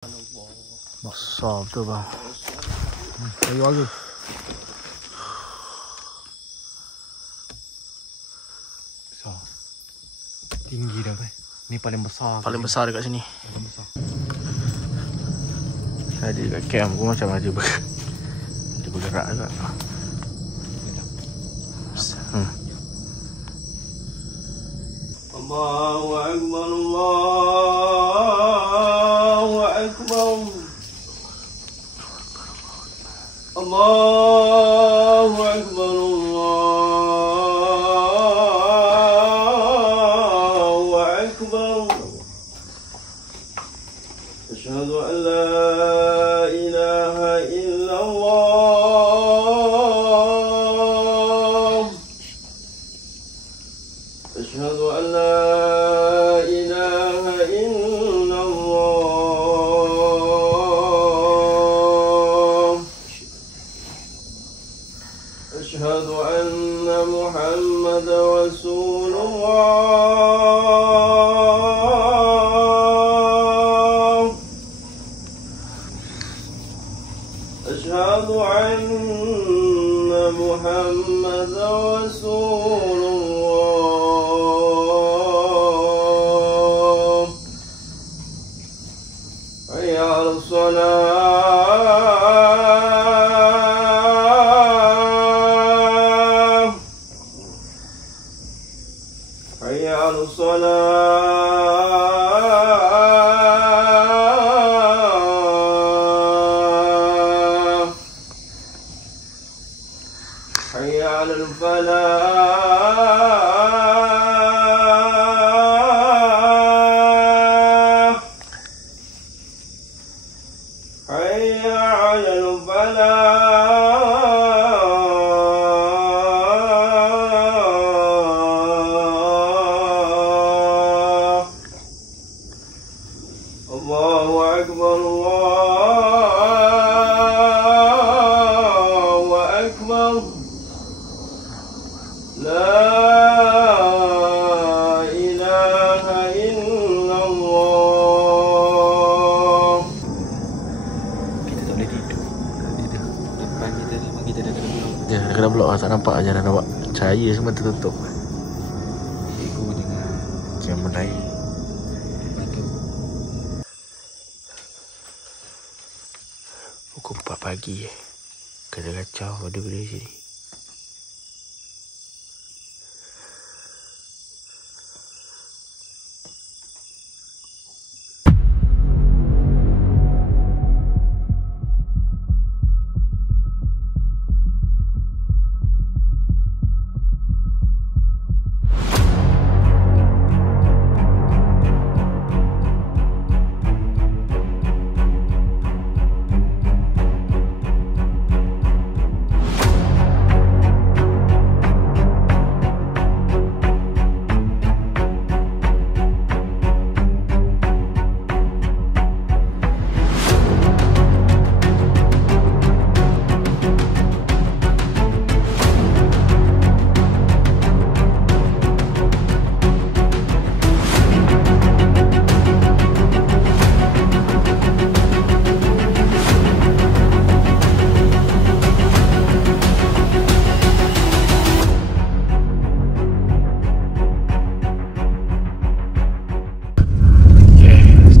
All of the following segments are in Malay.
Besar betul bang. Kayu warga. Besar. Tinggi dah bang. Ni paling besar. Paling besar dekat sini. Paling besar. Tadi dekat camp pun macam ada bergerak juga. Allahu Akbar, Allahu Akbar, Allahu Akbar, Allahu Akbar. Asyhadu an la ilaha illallah. Asyhadu an la ilaha illallah. Asyhadu anna Muhammadar Rasulullah. Asyhadu anna Muhammadar Rasulullah. Hayya 'alas salah. Hayya 'alas salah. Hayya 'alal falah. Hayya 'alal falah. Allahu Akbar, Allahu Akbar. La ilaha illallah. Kita tak boleh tidur. Depan kita memang kita dah kena blok. Ya, kena blok lah, tak nampak aja dah nampak. Cahaya semua tertutup. Cikgu dengan Macam menaik. batu. Pukul 4 pagi kacau pada benda sini.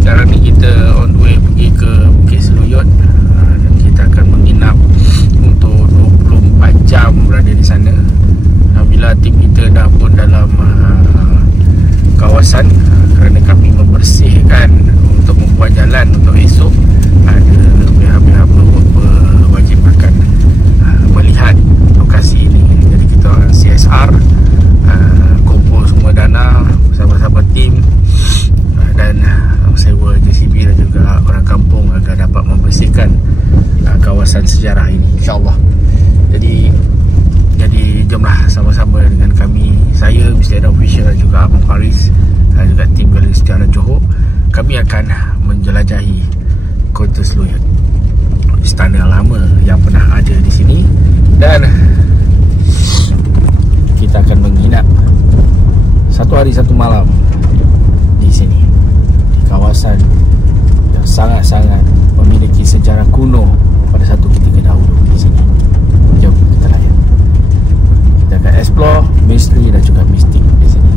Sekarang ni kita on the way pergi ke Bukit Seluyut, dan kita akan menginap untuk 24 jam berada di sana. Bila tim kita dah pun dalam kawasan, kerana kami membersihkan untuk membuat jalan untuk esok. Ada pihak-pihak beberapa wajib akan melihat lokasi ini. Jadi kita orang CSR kumpul semua dana bersama-sama tim dan sewa JCB dan juga orang kampung agar dapat membersihkan kawasan sejarah ini, insyaAllah. Jadi jomlah sama-sama dengan kami, saya Mr. Adam Fisher dan juga Abang Faris dan juga tim Galeri Sejarah Johor. Kami akan menjelajahi Kota Seluyut, istana lama yang pernah ada di sini, dan kita akan menginap 1 hari 1 malam di sini, di kawasan yang sangat-sangat memiliki sejarah kuno pada satu ketika dahulu di sini. Jom kita layan. Kita akan explore misteri dan juga mistik di sini.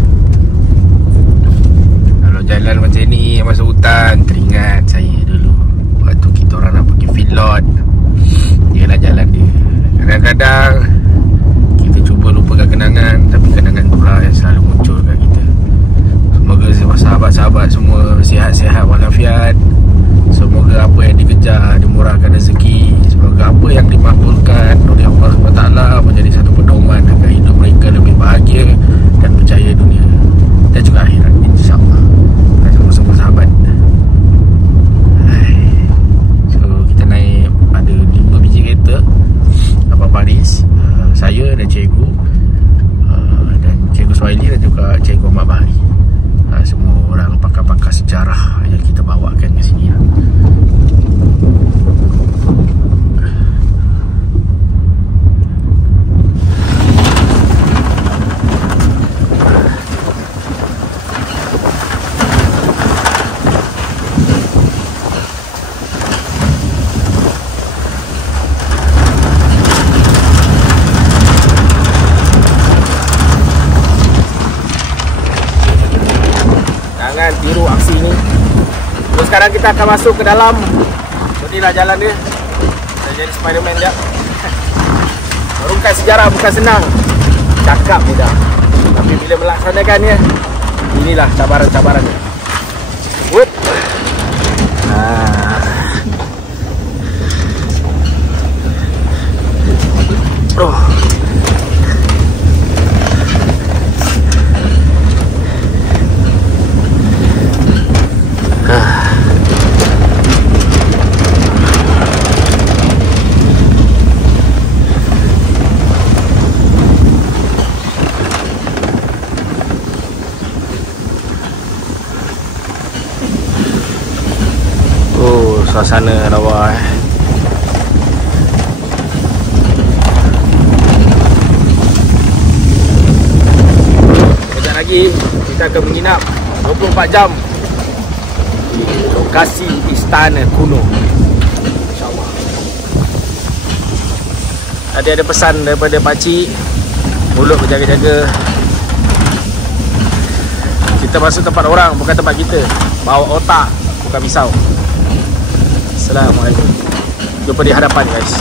Kalau jalan macam ni masuk hutan, teringat saya dulu waktu kita orang nak pergi feedlot. Ialah jalan dia. Kadang-kadang kita cuba lupakan kenangan, tapi kenangan pula yang selalu muncul kat kita. Semoga sahabat-sahabat semua sihat-sihat walafiat. Semoga apa yang dikejar dimurahkan rezeki. Semoga apa yang dimakbulkan oleh Allah SWT menjadi satu pedoman agar hidup mereka lebih bahagia dan berjaya dunia dan juga akhirat, insyaAllah. Sama-sama sahabat. So kita naik ada 5 biji kereta, 8 baris. Saya dan cikgu dan cikgu Suhaili dan juga cikgu Ahmad Bahari. Semua orang pakar-pakar sejarah yang kita bawakan ke sini. Jangan tiru aksi ni. So sekarang kita akan masuk ke dalam. So inilah jalan dia. Saya jadi Spiderman je. Merungkai sejarah bukan senang. Cakap mudah, tapi bila melaksanakannya, inilah cabaran-cabaran dia. Whoop. Suasana lawa Sekejap lagi kita akan menginap 24 jam di lokasi istana kuno, InsyaAllah. Tadi ada pesan daripada pakcik, mulut berjaga-jaga. Kita masuk tempat orang, bukan tempat kita. Bawa otak, bukan pisau. Assalamualaikum. Jumpa di hadapan guys.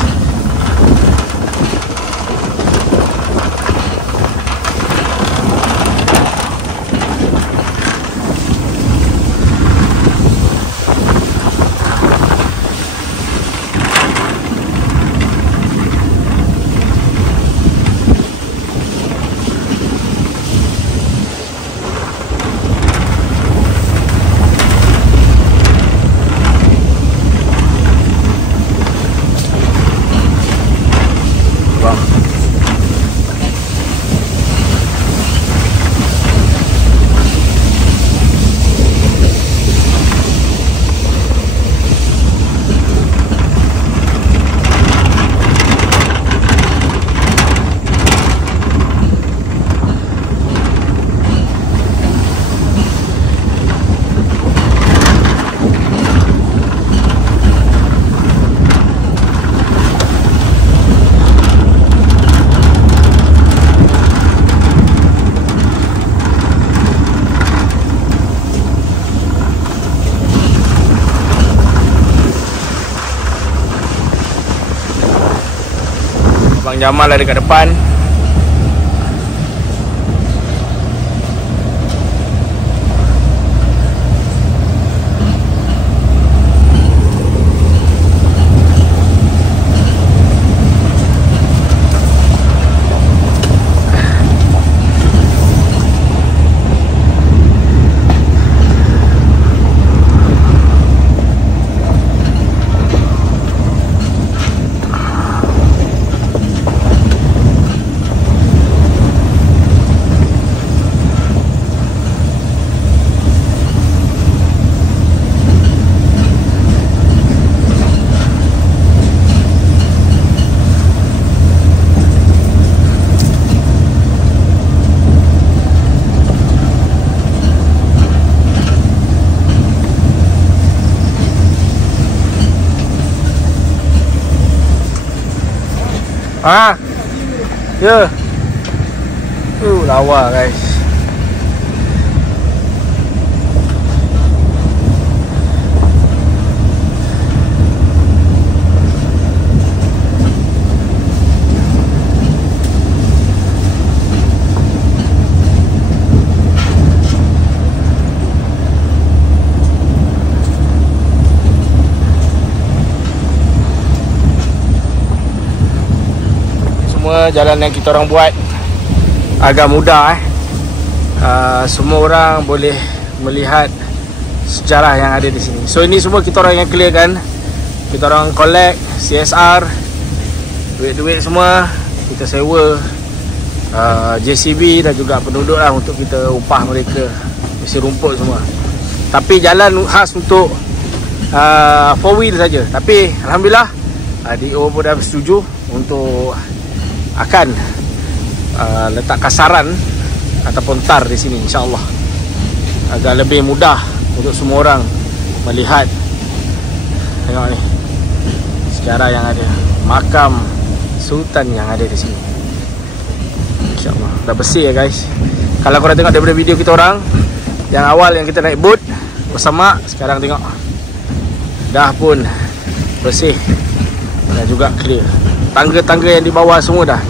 Abang Jamal ada kat depan. Ha? Ya. Lawa guys. Jalan yang kita orang buat agak mudah semua orang boleh melihat sejarah yang ada di sini. So ini semua kita orang yang clearkan. Kita orang collect CSR, duit-duit semua kita sewa JCB dan juga penduduk lah untuk kita upah mereka isi rumput semua. Tapi jalan khas untuk 4 wheel saja. Tapi alhamdulillah DO pun dah setuju untuk akan letak kasaran ataupun tar di sini, insya-Allah agak lebih mudah untuk semua orang melihat. Tengok ni sejarah yang ada, makam sultan yang ada di sini, insya-Allah. Dah bersih ya guys. Kalau korang tengok daripada video kita orang yang awal yang kita naik boat bersama, sekarang tengok dah pun bersih dan juga clear. Tangga-tangga yang di bawah semua dah.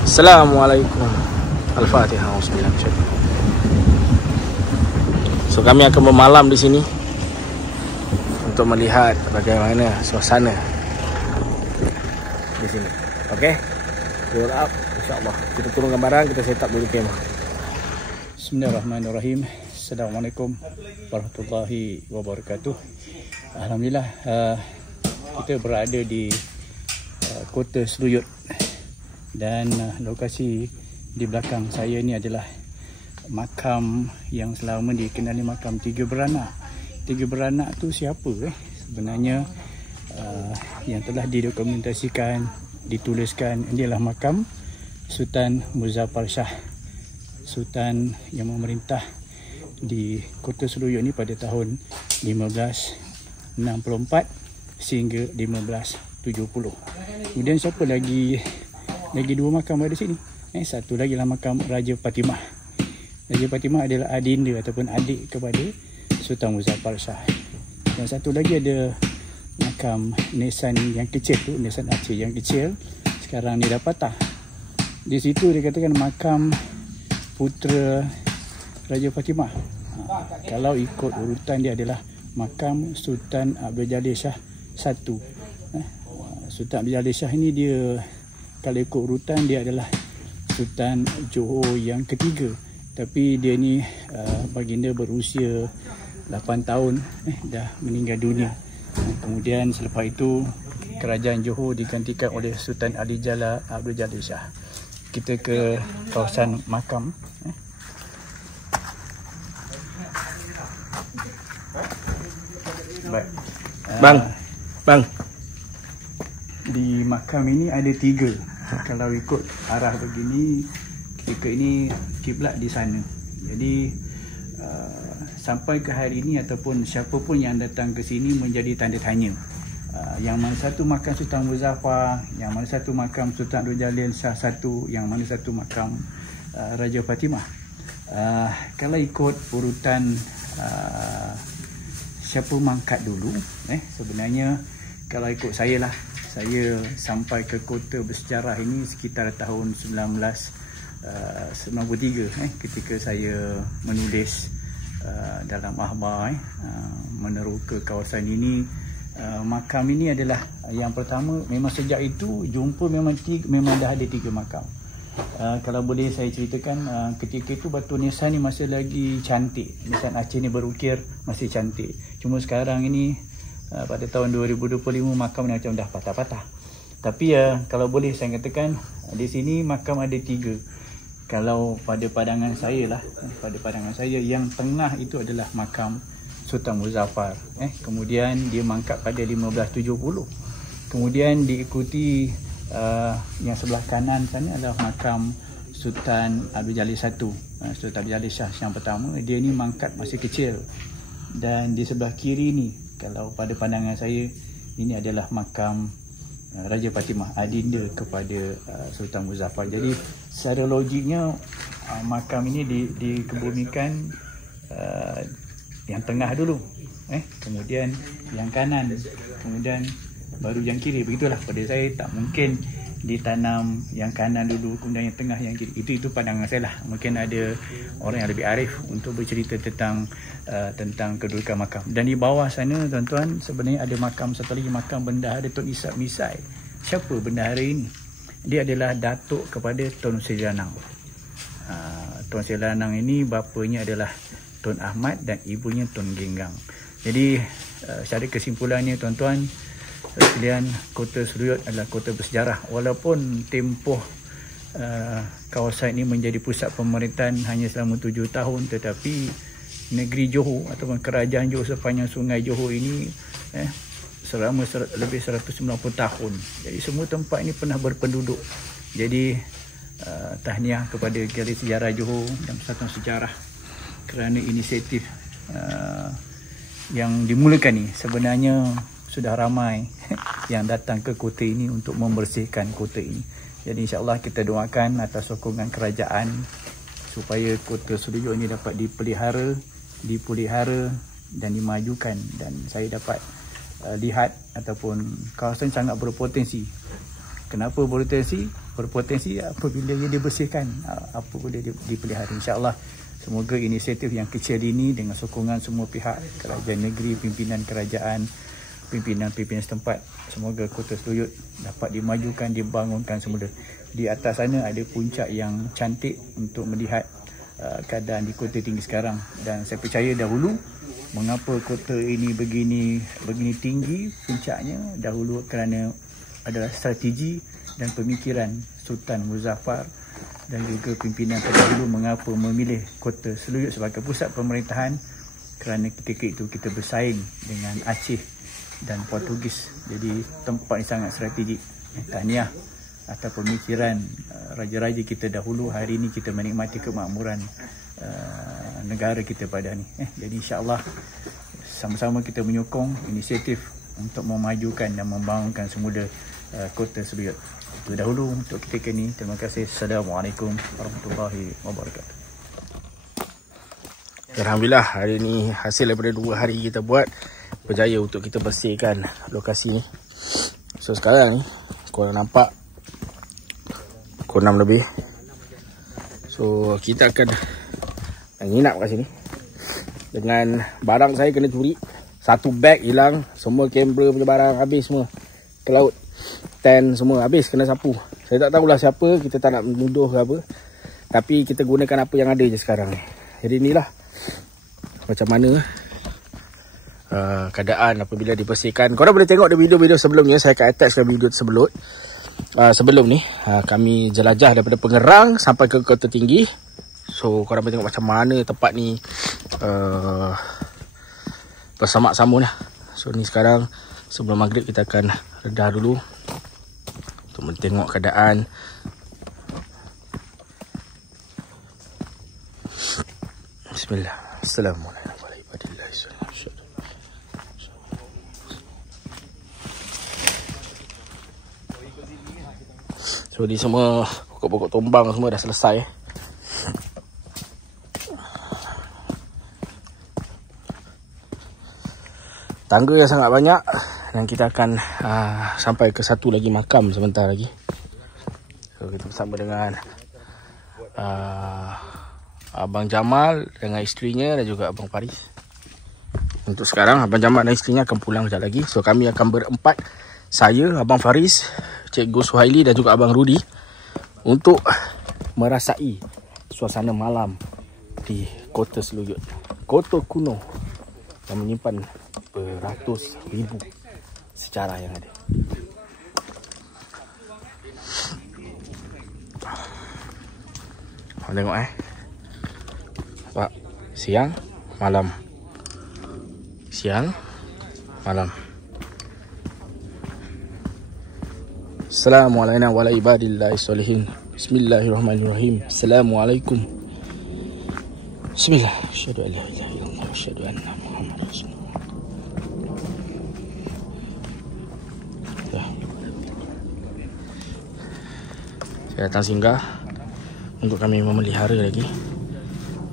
Assalamualaikum. Al-Fatihah. So kami akan bermalam di sini untuk melihat bagaimana suasana di sini. Okey. Roll up, insya-Allah. Kita turunkan barang, kita set up dulu kemah. Bismillahirrahmanirrahim. Assalamualaikum warahmatullahi wabarakatuh. Alhamdulillah kita berada di Kota Seluyut dan lokasi di belakang saya ni adalah makam yang selama dikenali makam Tiga Beranak. Tiga Beranak tu siapa? Sebenarnya yang telah didokumentasikan, dituliskan, ini adalah makam Sultan Muzaffar Shah, Sultan yang memerintah di Kota Seluyut ni pada tahun 1564 sehingga 1570. Kemudian siapa lagi dua makam ada sini. Satu lagi lah makam Raja Fatimah. Raja Fatimah adalah adinda ataupun adik kepada Sultan Muzaffar Shah. Dan satu lagi ada makam Nesan yang kecil tu, Nesan Aceh yang kecil, sekarang ni dah patah. Di situ dikatakan makam putera Raja Fatimah. Kalau ikut urutan dia adalah makam Sultan Abdul Jalil Shah 1. Sultan Abdul Jalil Shah ini dia, kalau ikut urutan dia adalah Sultan Johor yang ketiga. Tapi dia ni baginda berusia 8 tahun dah meninggal dunia. Kemudian selepas itu kerajaan Johor digantikan oleh Sultan Ali Jalal Abdul Jalil Shah. Kita ke kawasan makam. Baik. Bang. Di makam ini ada 3. Kalau ikut arah begini, ketika ini kiblat di sana. Jadi sampai ke hari ini ataupun siapa pun yang datang ke sini menjadi tanda tanya. Yang mana satu makam Sultan Muzaffar, yang mana satu makam Sultan Abdul Jalil Shah 1, yang mana satu makam Raja Fatimah. Kalau ikut urutan siapa mangkat dulu, sebenarnya kalau ikut saya lah, saya sampai ke kota bersejarah ini sekitar tahun 1993 ketika saya menulis dalam akhbar meneroka kawasan ini. Makam ini adalah yang pertama. Memang sejak itu jumpa memang dah ada 3 makam. Kalau boleh saya ceritakan, ketika itu batu nisan ni masih lagi cantik. Nisan Aceh ni berukir masih cantik. Cuma sekarang ini pada tahun 2025 makam ni macam dah patah-patah. Tapi kalau boleh saya katakan, di sini makam ada 3. Kalau pada pandangan saya lah, yang tengah itu adalah makam Sultan Muzaffar. Kemudian dia mangkat pada 1570. Kemudian diikuti yang sebelah kanan sana adalah makam Sultan Abdul Jalil 1. Sultan Abdul Jalil Shah yang pertama, dia ni mangkat masih kecil. Dan di sebelah kiri ni, kalau pada pandangan saya, ini adalah makam Raja Fatimah, adinda kepada Sultan Muzaffar. Jadi secara logiknya makam ini dikebumikan yang tengah dulu, kemudian yang kanan, kemudian baru yang kiri. Begitulah pada saya, tak mungkin ditanam yang kanan dulu kemudian yang tengah yang kiri. Itu pandangan saya lah. Mungkin ada orang yang lebih arif untuk bercerita tentang kedudukan makam. Dan di bawah sana tuan-tuan, sebenarnya ada makam satu lagi, makam bendahara Tun Ishak Misai. Siapa bendahara ini? Dia adalah datuk kepada Tun Sri Lanang. Tun Sri Lanang ini bapanya adalah Tun Ahmad dan ibunya Tun Genggang. Jadi secara kesimpulannya tuan-tuan sekalian, Kota Seruyut adalah kota bersejarah. Walaupun tempoh kawasan ini menjadi pusat pemerintahan hanya selama 7 tahun, tetapi negeri Johor ataupun kerajaan Johor sepanjang Sungai Johor ini selama lebih 190 tahun. Jadi semua tempat ini pernah berpenduduk. Jadi tahniah kepada Galeri Sejarah Johor dan Persatuan Sejarah kerana inisiatif yang dimulakan ni. Sebenarnya sudah ramai yang datang ke kota ini untuk membersihkan kota ini. Jadi insya-Allah kita doakan atas sokongan kerajaan supaya Kota Seruyut ini dapat dipelihara dan dimajukan. Dan saya dapat lihat ataupun kawasan sangat berpotensi. Kenapa berpotensi? Apabila ia dibersihkan, apabila dia dipelihara. Insya-Allah semoga inisiatif yang kecil ini dengan sokongan semua pihak, kerajaan negeri, pimpinan kerajaan, pimpinan-pimpinan setempat, semoga Kota Seruyut dapat dimajukan, dibangunkan semula. Di atas sana ada puncak yang cantik untuk melihat keadaan di kota tinggi sekarang. Dan saya percaya dahulu mengapa kota ini begini tinggi puncaknya, dahulu kerana adalah strategi dan pemikiran Sultan Muzaffar dan juga pimpinan terdahulu mengapa memilih Kota Seruyut sebagai pusat pemerintahan, kerana ketika itu kita bersaing dengan Aceh dan Portugis. Jadi tempat ini sangat strategik. Tahniah atas pemikiran raja-raja kita dahulu. Hari ini kita menikmati kemakmuran negara kita pada ni. Jadi insya-Allah sama-sama kita menyokong inisiatif untuk memajukan dan membangunkan semula Kota Seruyut. Itu dahulu untuk ketika ini. Terima kasih. Assalamualaikum warahmatullahi wabarakatuh. Alhamdulillah, hari ni hasil daripada 2 hari kita buat, berjaya untuk kita bersihkan lokasi ni. So sekarang ni korang nampak pukul 6 lebih. So kita akan nginap kat sini. Dengan barang saya kena curi, 1 beg hilang, semua kamera punya barang habis semua ke laut. Tent semua habis, kena sapu. Saya tak tahulah siapa, kita tak nak menuduh ke apa, tapi kita gunakan apa yang ada je sekarang ni. Jadi inilah macam mana keadaan apabila dibersihkan. Korang boleh tengok video-video sebelumnya. Saya akan attachkan video sebelum ni. Kami jelajah daripada Pengerang sampai ke Kota Tinggi. So korang boleh tengok macam mana tempat ni bersama-sama lah. So ni sekarang sebelum maghrib kita akan redah dulu untuk mentengok keadaan. Bismillah. Assalamualaikum. So di semua pokok-pokok tumbang semua dah selesai. Tangga yang sangat banyak. Dan kita akan sampai ke satu lagi makam sebentar lagi. So kita bersama dengan Abang Jamal dengan isterinya dan juga Abang Faris. Untuk sekarang Abang Jamal dan isterinya akan pulang sekejap lagi. So kami akan berempat, saya, Abang Faris, Cikgu Suhaili dan juga Abang Rudi, untuk merasai suasana malam di Kota Seruyut, kota kuno yang menyimpan beratus ribu sejarah yang ada. Tengok Pak, siang malam, siang malam. Assalamualaikum warahmatullahi wabarakatuh. Bismillahirrahmanirrahim. Assalamualaikum. Bismillah. Asyhadu an la ilaha illallah wa asyhadu anna Muhammadar Rasulullah. Saya datang singgah untuk kami memelihara lagi,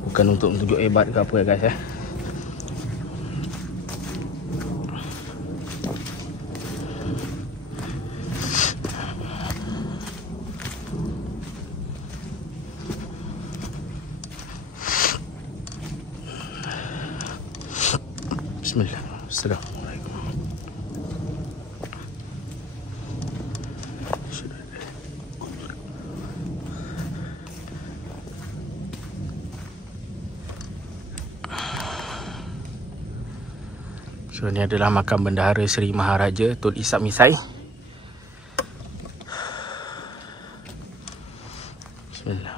bukan untuk tunjuk hebat ke apa ya guys ya. Bismillah. Assalamualaikum. So ni adalah makam Bendahara Seri Maharaja Tun Ishak Misai. Bismillah.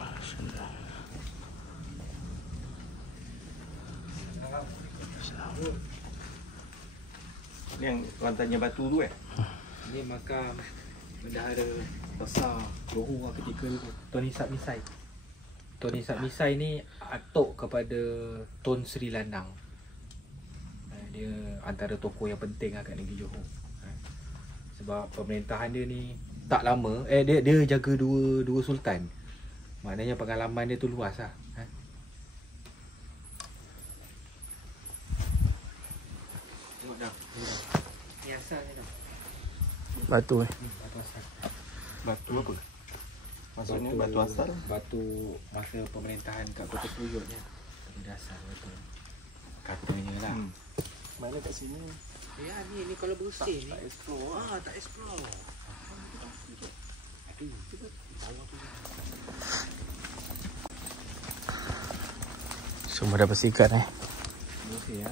Ni yang rantannya batu tu Ni makam Bendahara besar Johor ketika tu, Tun Ishak Misai. Tun Ishak Misai ni atuk kepada Tun Sri Landang. Dia antara tokoh yang penting kat negeri Johor. Sebab pemerintahan dia ni tak lama, dia jaga dua sultan. Maknanya pengalaman dia tu luas lah. Tengok dah. Ni asalnya dah. Batu Batu asal. Batu apa? Maksudnya batu asal? Batu masa pemerintahan kat Kota Seluyutnya. Batu dasar batu. Katanya lah. Mana kat sini? Ya ni kalau bersih ni. Tak explore. Tak explore. Aduh. Bawah tu. semua dah bersihkan Bersih ya.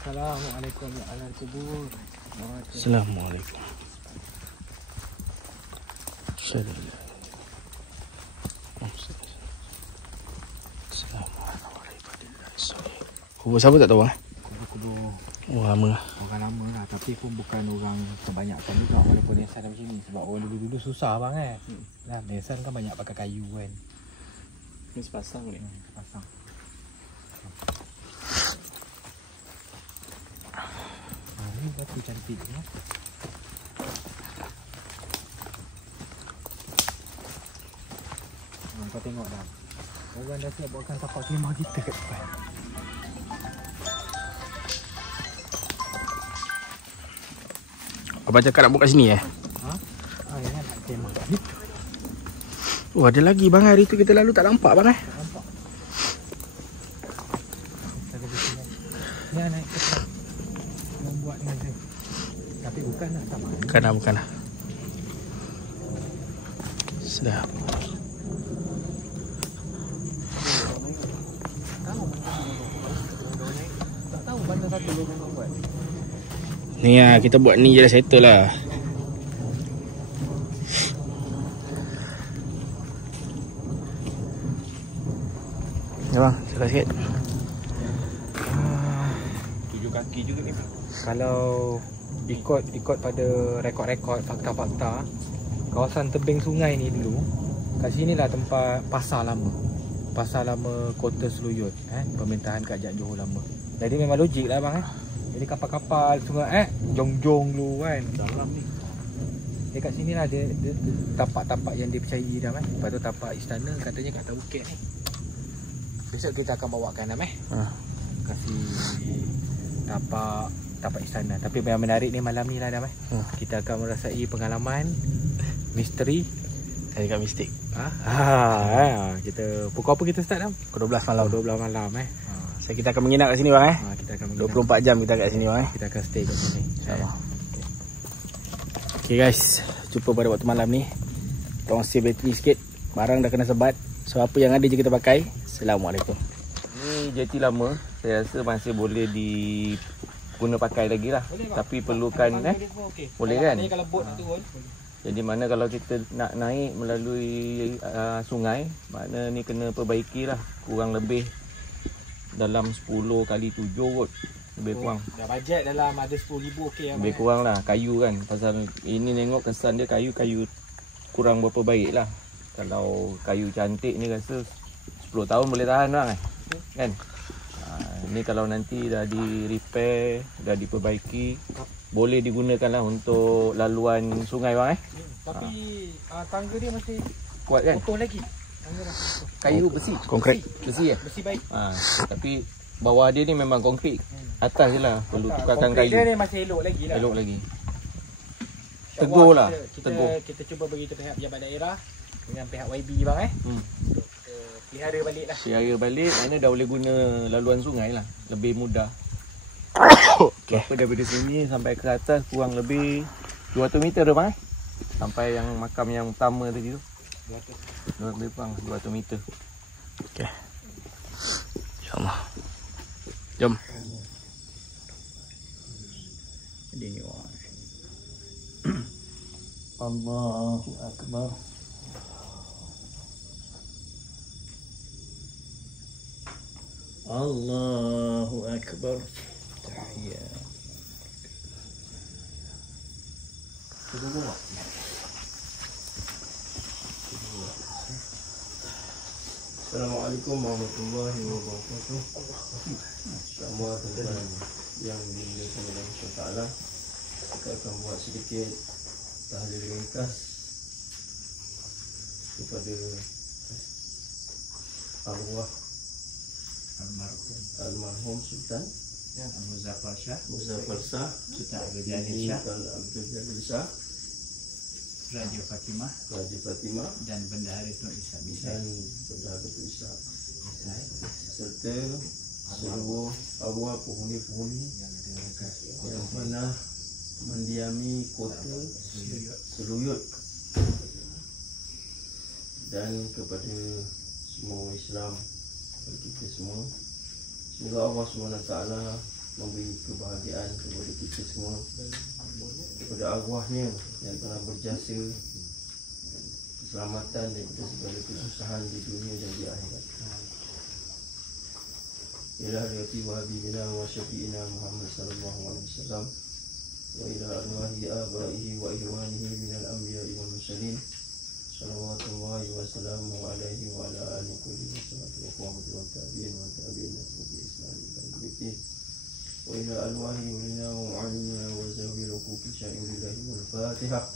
Assalamualaikum ya alal kubur. Assalamualaikum. Kubur siapa tak tahu Kubur-kubur Oh lama orang lama lah, tapi pun bukan orang kebanyakan juga walaupun Nesan macam ni. Sebab orang dulu-dulu susah bang Nah, Nesan kan banyak pakai kayu kan. Ni sepasang ni. Pasang. Ni batu cantik ya. Kau tengok dah. Orang dah siap buatkan tapak khemah kita kat depan. Abang cakap nak buat kat sini Ya kan nak khemah kat situ. Oh ada lagi bang, hari tu kita lalu tak nampak bang Tak nampak. Ada di sini. Ni naik ke atas. Membuat dengan saya. Tapi bukan nak sama. Bukan lah Sedap. Tak tahu mana satu dia nak buat. Ni lah, kita buat ni je dah settle lah. Ya bang, cakap sikit. 7 kaki juga ni. Kalau ikut pada rekod-rekod fakta-fakta, kawasan tebing sungai ni dulu, kat sinilah tempat pasar lama. Pasar lama Kota Seluyut, pemerintahan Kerajaan Johor lama. Jadi memang logik lah bang Jadi kapal-kapal semua jong-jong dulu kan. Dalam ni. Dekat sini lah dia tapak-tapak yang dipercayai dah Lepas tu tapak istana katanya kat atas bukit ni. Besok kita akan bawakan kasih tapak istana. Tapi yang menarik ni malam ni lah dah Kita akan merasai pengalaman misteri. Saya cakap mistik. Kita pukul apa kita start dah? Pukul 12 malam. 12 malam So kita akan menginap kat sini bang kita akan menginap. 24 jam kita kat sini bang Kita akan stay kat sini. InsyaAllah. Okay guys, jumpa pada waktu malam ni. Kita orang save bateri sikit. Barang dah kena sebat. So apa yang ada je kita pakai. Assalamualaikum. Ni jeti lama. Saya rasa masih boleh diguna pakai lagi lah. Tapi perlukan boleh kan? Kalau bot nak turun. Jadi mana kalau kita nak naik melalui sungai, makna ni kena perbaiki lah. Kurang lebih dalam 10 kali 7 kot. Lebih kurang. Dah bajet dalam ada 10,000 okey. Lebih kurang lah kayu kan. Pasal ini tengok kesan dia kayu kurang berapa baik lah. Kalau kayu cantik ni rasa 10 tahun boleh tahan lah kan. Ni kalau nanti dah di repair, dah diperbaiki, boleh digunakan lah untuk laluan sungai bang Tapi tangga dia masih kuat kan? utuh lagi. Tangga masih utuh. Kayu besi. Konkret. Besi Besi baik. Tapi bawah dia ni memang konkret. Atas je lah perlu tukarkan kayu. Dia ni masih elok lagi lah. Elok lagi. InsyaAllah Tegur lah. Kita cuba beritahu pihak pejabat daerah dengan pihak YB bang untuk kita pelihara balik lah. Pelihara balik, mana dah boleh guna laluan sungai lah. Lebih mudah. Berapa daripada sini sampai ke atas kurang lebih 200 meter tu bang sampai yang makam yang utama tadi tu. 200. Lebih kurang 200 meter. Okey. InsyaAllah. Jom. Ini wah. Allahu Akbar. Allahu Akbar. Tahiyat. Assalamualaikum warahmatullahi wabarakatuh. Semua tuan-tuan yang dimuliakan oleh Allah Taala, kita akan buat sedikit tahlil ringkas kepada arwah almarhum Sultan Muzaffar Shah Sultan Abdul Jalil Shah Raja Fatimah dan Bendahara Tun Ishak serta seluruh arwah penghuni-penghuni yang pernah mendiami kota Seluyut dan kepada semua Islam, kepada kita semua. Semoga Allah SWT memberi kebahagiaan kepada kita semua, kepada arwahnya yang telah berjasa, keselamatan daripada segala kesusahan di dunia dan di akhirat. Ila riyati wa habibina wa syafi'ina Muhammad sallallahu alaihi wasallam wa ila arwahi abaihi wa ihwanihi minal anbiya'i wal mursalin salawatullahi wa salamuhu alaihi wa ala alihi kulli salatu wa qawmatu wa tabi'in wa tabi'in bi islam dan bitin wa ila arwahi ulina wa mu'allimina wa zawil huquqi syai'in lillahi wal fatihah.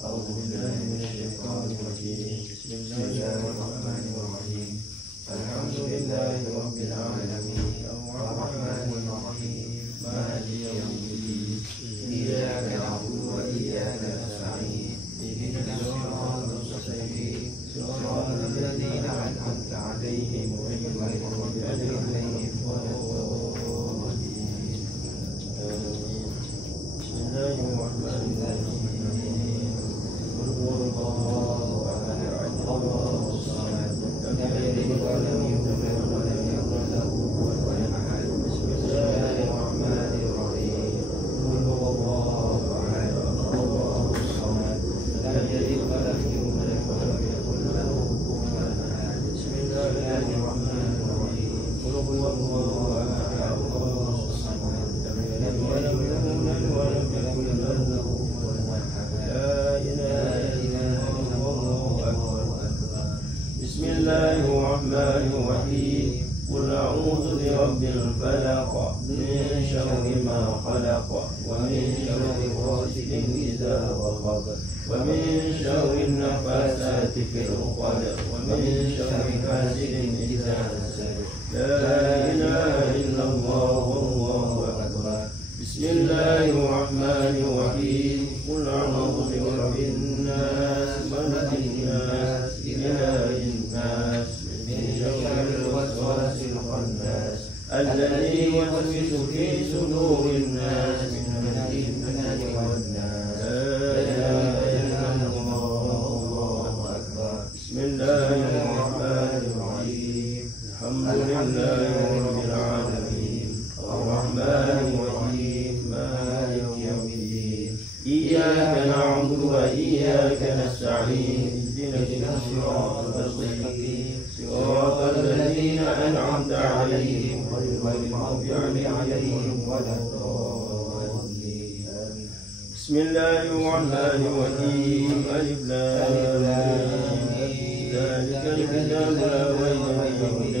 A'udzu billahi minasy syaithanir rajim. Bismillahirrahmanirrahim. Alhamdulillahi rabbil alamin. Ar-rahmanir rahim. Maliki yaumiddin. Iyyaka na'budu wa iyyaka nasta'in. Ihdinas siratal mustaqim. Siratal ladzina an'amta 'alaihim ghairil maghdubi 'alaihim waladdallin. Bismillahirrahmanirrahim. Qul huwallahu ahad. Allahus samad. Lam yalid wa lam yulad wa lam yakul lahu kufuwan ahad. Bismillahirrahmanirrahim. Qul huwallahu ahad. Allahus samad. Lam yalid wa lam yulad wa lam yakul lahu kufuwan ahad. Bismillahirrahmanirrahim. Qul huwallahu ahad. Allahus samad. Lam yalid wa lam yulad wa lam yakul lahu kufuwan ahad. La ilaha illallah. Allahu akbar. Bismillahirrahmanirrahim. Qul a'udzu birabbil falaq min syarri ma khalaq wa min syarri ghasiqin idza waqab wa min syarri an-nafathati fil 'uqad wa min syarri hasidin idza hasad. La ilaha illallah. Allahu akbar. Bismillahirrahmanirrahim. Qul a'udzu birabbin nas, malikin nas, ilahin nas, min syarril waswasil khannas, alladzi yuwaswisu fi sudurin nas, minal jinnati wan nas. La ilaha illallah. Allahu akbar. Bismillahirrahmanirrahim. Alhamdulillahi rabbil alamin. Ar-rahmanir rahim. Maliki yaumiddin. Iyyaka na'budu wa iyyaka nasta'in. Ihdinas siratal mustaqim. Siratal ladzina an'amta 'alaihim ghairil maghdubi 'alaihim waladdallin. Bismillahirrahmanirrahim. Alif lam mim. Dzalikal kitabu la raiba fihi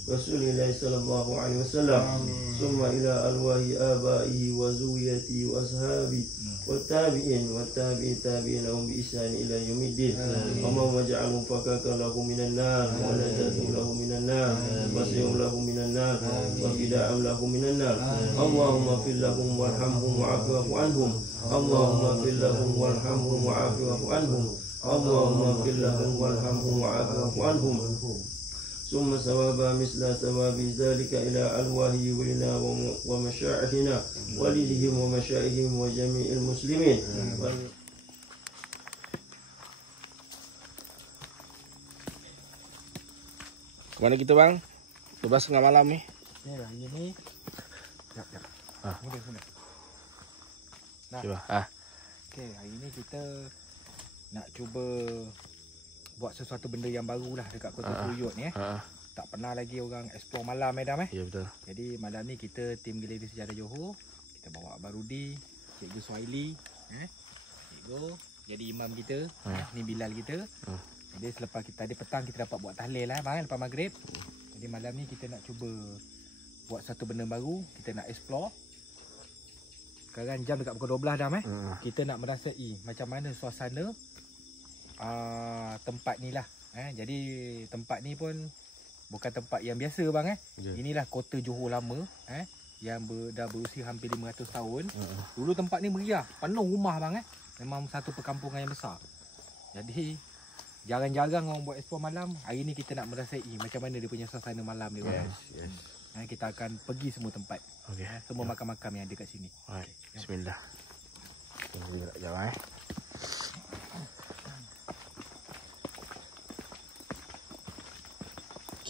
Rasulillah sallallahu alaihi wasallam. Summa ila arwahi abaihi wa zuriyati wa ashabi wa tabi'in wa tabi'in lahum bi ihsan ila yaumiddin. Allahumma ja'alhum fakaka lahum minan nar wa najatun lahum minan nar wa sayyum lahum minan nar wa fida'am lahum minan nar. Allahumma fil lahum warhamhum wa'afu anhum. Allahumma fil lahum warhamhum wa'afu anhum. Allahumma fil lahum warhamhum wa'afu anhum. ثم ثوابا مثل ثواب ذلك إلى أرواح ولنا ومشايخنا ولدهم ومشايخهم وجميع المسلمين. Kemana kita bang? 12:30 malam ni. Ni lah, ini. Jap. Mudah. Nah. Cuba. Okey, hari ni kita nak cuba buat sesuatu benda yang baru lah dekat Kota Seruyut ni Tak pernah lagi orang explore malam Dam Ya betul. Jadi malam ni kita tim Galeri Sejarah Johor, kita bawa Abang Rudi, Cikgu Suhaili, Cikgu jadi imam kita, ni Bilal kita. Jadi selepas kita tadi petang kita dapat buat tahlil lah bang, lepas maghrib. Jadi malam ni kita nak cuba buat satu benda baru, kita nak explore. Sekarang jam dekat pukul 12 Dam Kita nak merasai macam mana suasana tempat ni lah. Jadi tempat ni pun bukan tempat yang biasa bang Inilah Kota Johor lama yang dah berusia hampir 500 tahun. Dulu tempat ni meriah, penuh rumah bang Memang satu perkampungan yang besar. Jadi jarang-jarang orang buat explore malam. Hari ni kita nak merasai macam mana dia punya suasana malam dia. Yes. Kita akan pergi semua tempat. Semua makam-makam yang ada kat sini. Bismillah. Tunggu sekejap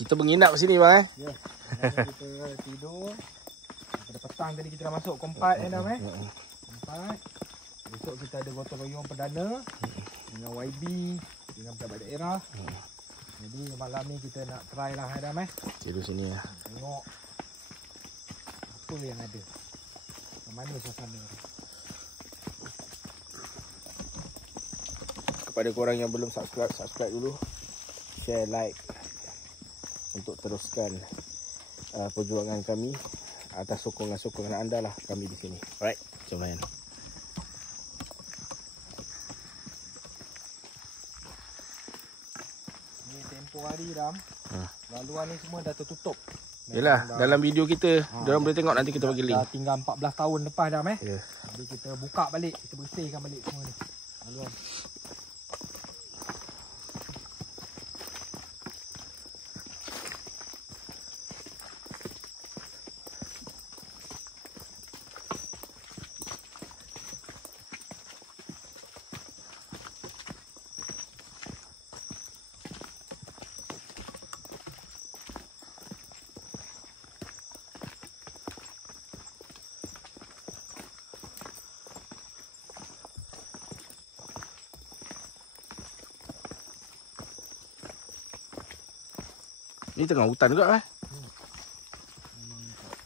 Kita menginap sini bang Ya. Kita tidur. Pada petang tadi kita dah masuk kompat Dam Kompat. Besok kita ada gotong royong perdana dengan YB, dengan pejabat daerah. Jadi malam ni kita nak try lah Dam Tidur sini lah. Tengok apa yang ada. Macam mana suasana. Kepada korang yang belum subscribe dulu. Share, like untuk teruskan perjuangan kami. Atas sokongan-sokongan anda lah kami di sini. Alright, jom layan. Ni tempoh hari Dam. Laluan ni semua dah tertutup. Yelah, dalam video kita diorang boleh tengok, nanti kita bagi link. Dah tinggal 14 tahun lepas Dam Ya. Jadi kita buka balik, kita bersihkan balik semua ni. Laluan. Ni tengah hutan juga Memang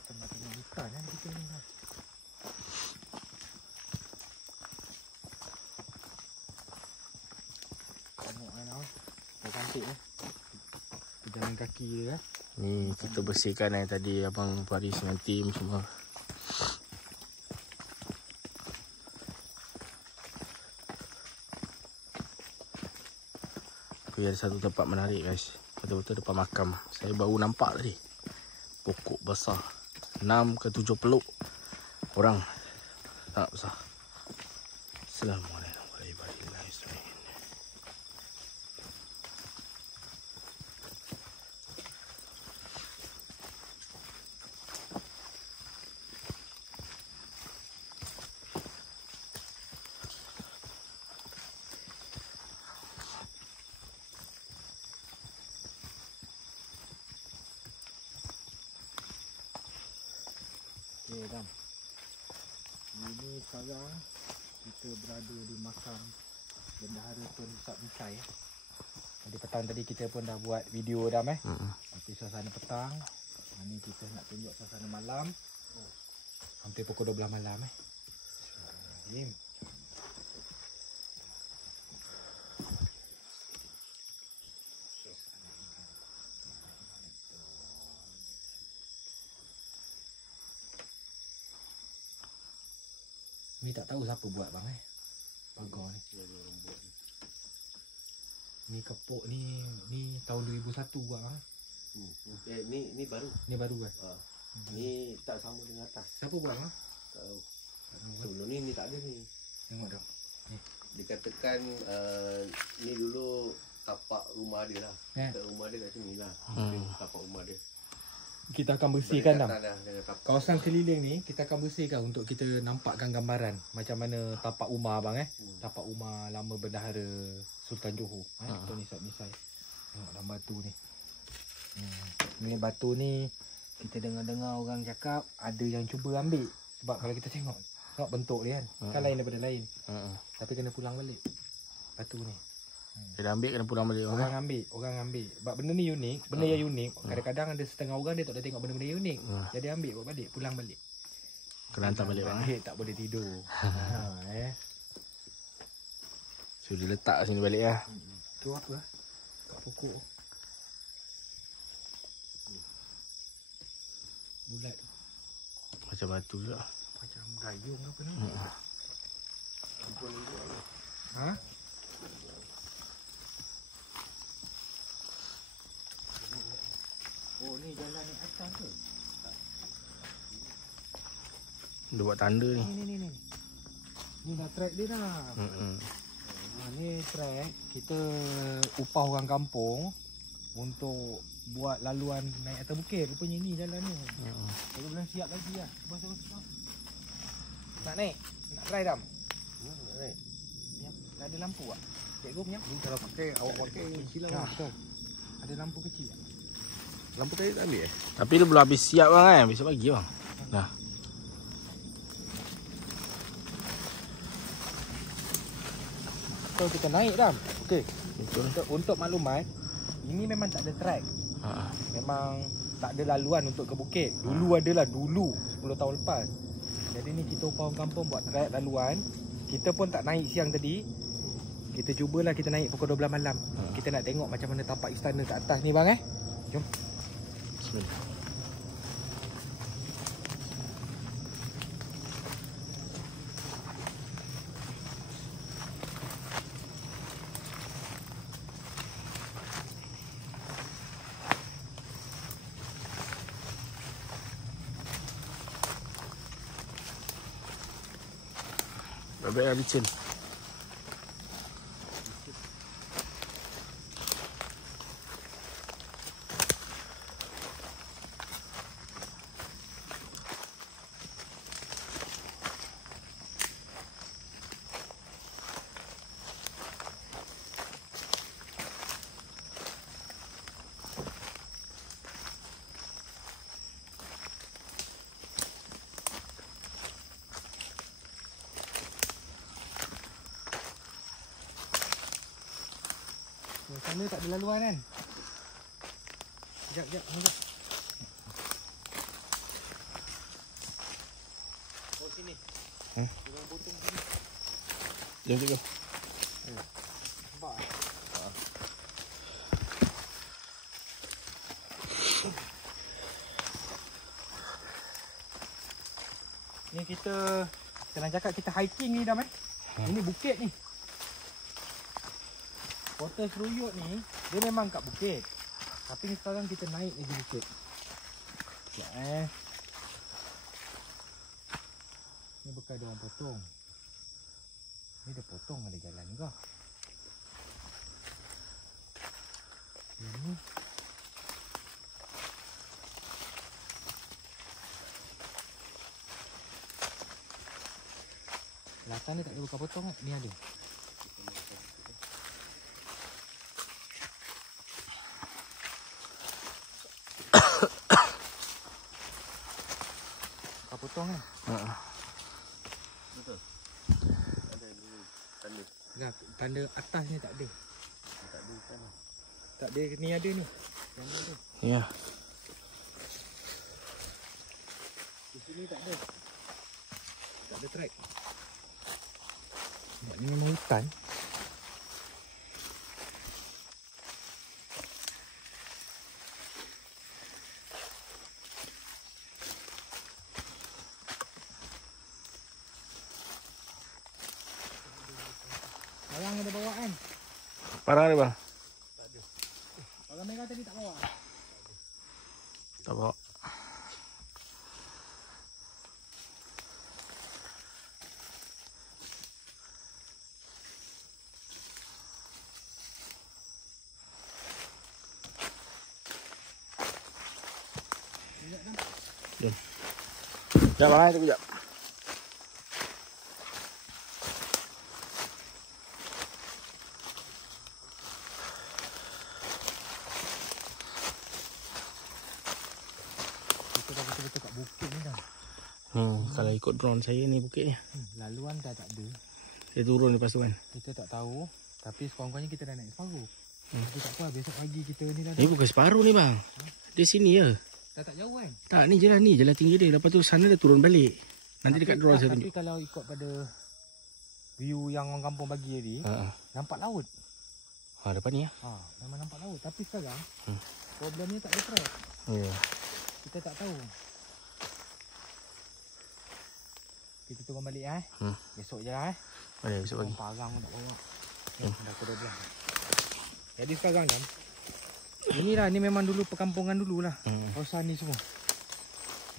tengah-tengah hutan kita ni lah. Tengok Dam. Dah cantik Pejalan kaki dia Ni kita bersihkan tadi abang Faris dengan tim semua. Tapi ada satu tempat menarik guys. Betul-betul depan makam. Saya baru nampak tadi. Pokok besar. 6 ke 7 peluk orang. Tak besar. Assalamualaikum warahmatullahi wabarakatuh. Okey Dam. Ini sekarang kita berada di makam Bendahara Tun Sat Misai. Jadi petang tadi kita pun dah buat video Dam Nanti suasana petang. Ini kita nak tunjuk suasana malam. Hampir pukul 12 malam Bismillahirrahmanirrahim. Ni tak tahu siapa buat bang pagar ni. Ni kepok ni tahun 2001 buat bang. Ni baru. Ni baru kan. Ni tak sama dengan atas. Siapa buat bang? Tak tahu. Sebelum ni tak ada ni. Tengok dah. Dikatakan ni dulu tapak rumah dia lah. Tapak rumah dia kat sini lah. Tapak rumah dia. Kita akan bersihkan dah. Dengan tapak. Kawasan keliling ni kita akan bersihkan untuk kita nampakkan gambaran macam mana tapak rumah bang Tapak rumah lama bendahara Sultan Johor. Tuan Nisab Misai. Tengok dalam batu ni. Ni batu ni kita dengar-dengar orang cakap ada yang cuba ambil. Sebab kalau kita tengok bentuk dia kan lain daripada lain. Tapi kena pulang balik batu ni. Dia dah ambil kena pulang balik. Orang ambil. Sebab benda ni unik, benda yang unik. Kadang-kadang ada setengah orang dia tak boleh tengok benda-benda yang unik. Jadi ambil buat balik, pulang balik. Kena hantar balik bang. Tak boleh tidur. So dia letak sini balik lah. Tu apa? Kat pokok. Bulat. Macam batu juga. Macam gayung apa ni? Oh ni jalan ni atas ke? Dia buat tanda ni. Ni. Ni dah track dia dah. Ni track kita upah orang kampung untuk buat laluan naik atas bukit. Rupanya ni jalan ni. Kita belum siap lagi lah. Bos. Nak naik? Nak try Dam? Nak naik. Dah ada lampu tak? Cikgu punya? Ni kalau awak pakai silau lah. Betul. Ada lampu kecil tak? Lampu tadi tak ambil Tapi dia belum habis siap bang kan. Besok pagi bang. Dah. So kita naik Dam. Okey. Untuk maklumat, ini memang tak ada track. Memang tak ada laluan untuk ke bukit. Dulu adalah 10 tahun lepas. Jadi ni kita upah orang kampung buat track laluan. Kita pun tak naik siang tadi. Kita cubalah kita naik pukul 12 malam. Kita nak tengok macam mana tapak istana kat atas ni bang Jom. Bismillah. Baik lah licin. Sana tak ada laluan kan? Sekejap. Oh sini. Jangan potong sini. Jom cikgu. Nampak Ni kita senang cakap kita hiking ni Dam Ini bukit ni. Kota Seruyut ni dia memang kat bukit. Tapi sekarang kita naik lagi bukit. Sekejap Ni bekas dia orang potong. Ni dia potong ada jalan juga. Ini belakang dia tak ada bekas potong. Ni ada. Potong kan? Betul. Ada dulu tanda. Nah, tanda atas ni tak ada. Tak ada tanda. Tak ada, ni ada ni. Yang ni ada. Ya. Di sini tak ada. Tak ada track. Ni memang hutan. Parang ada bang? Pagar merah tadi tak bawa. Tak bawa. Jom. Sekejap bang, tunggu sekejap. Kita dah betul-betul kat bukit ni dah. Kalau ikut drone saya ni bukitnya. Laluan dah tak ada. Saya turun lepas tu kan. Kita tak tahu. Tapi sekurang-kurangnya kita dah naik separuh. Tapi tak apa, besok pagi kita ni dah. Ni bukan separuh ni bang. Dia sini je. Dah tak jauh kan? Tak, ni je lah tinggi dia. Lepas tu sana dia turun balik. Nanti dekat drone saya tunjuk. Tapi kalau ikut pada view yang orang kampung bagi tadi, nampak laut. Depan ni ya. Memang nampak laut. Tapi sekarang problemnya tak ada track. Kita tak tahu. Kita turun balik Besok je Besok pagi. Parang pun tak bawa. Dah pukul 12. Jadi sekarang kan, inilah, ni memang dulu perkampungan dulu lah. Kawasan ni semua.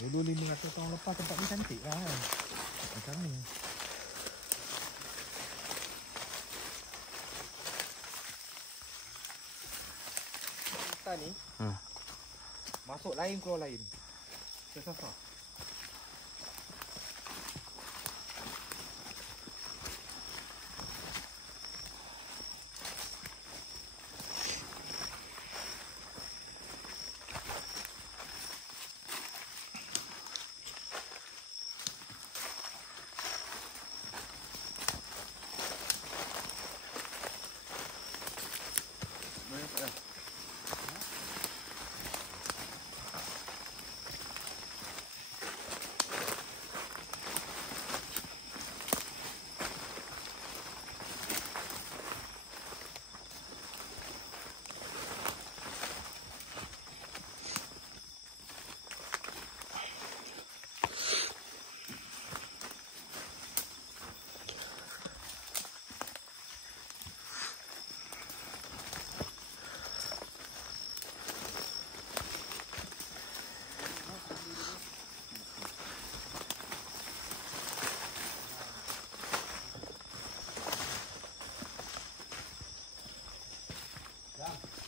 Dulu 500 tahun lepas tempat ni cantik lah kan. Macam ni. Kita ni masuk lain keluar lain. Sesasar.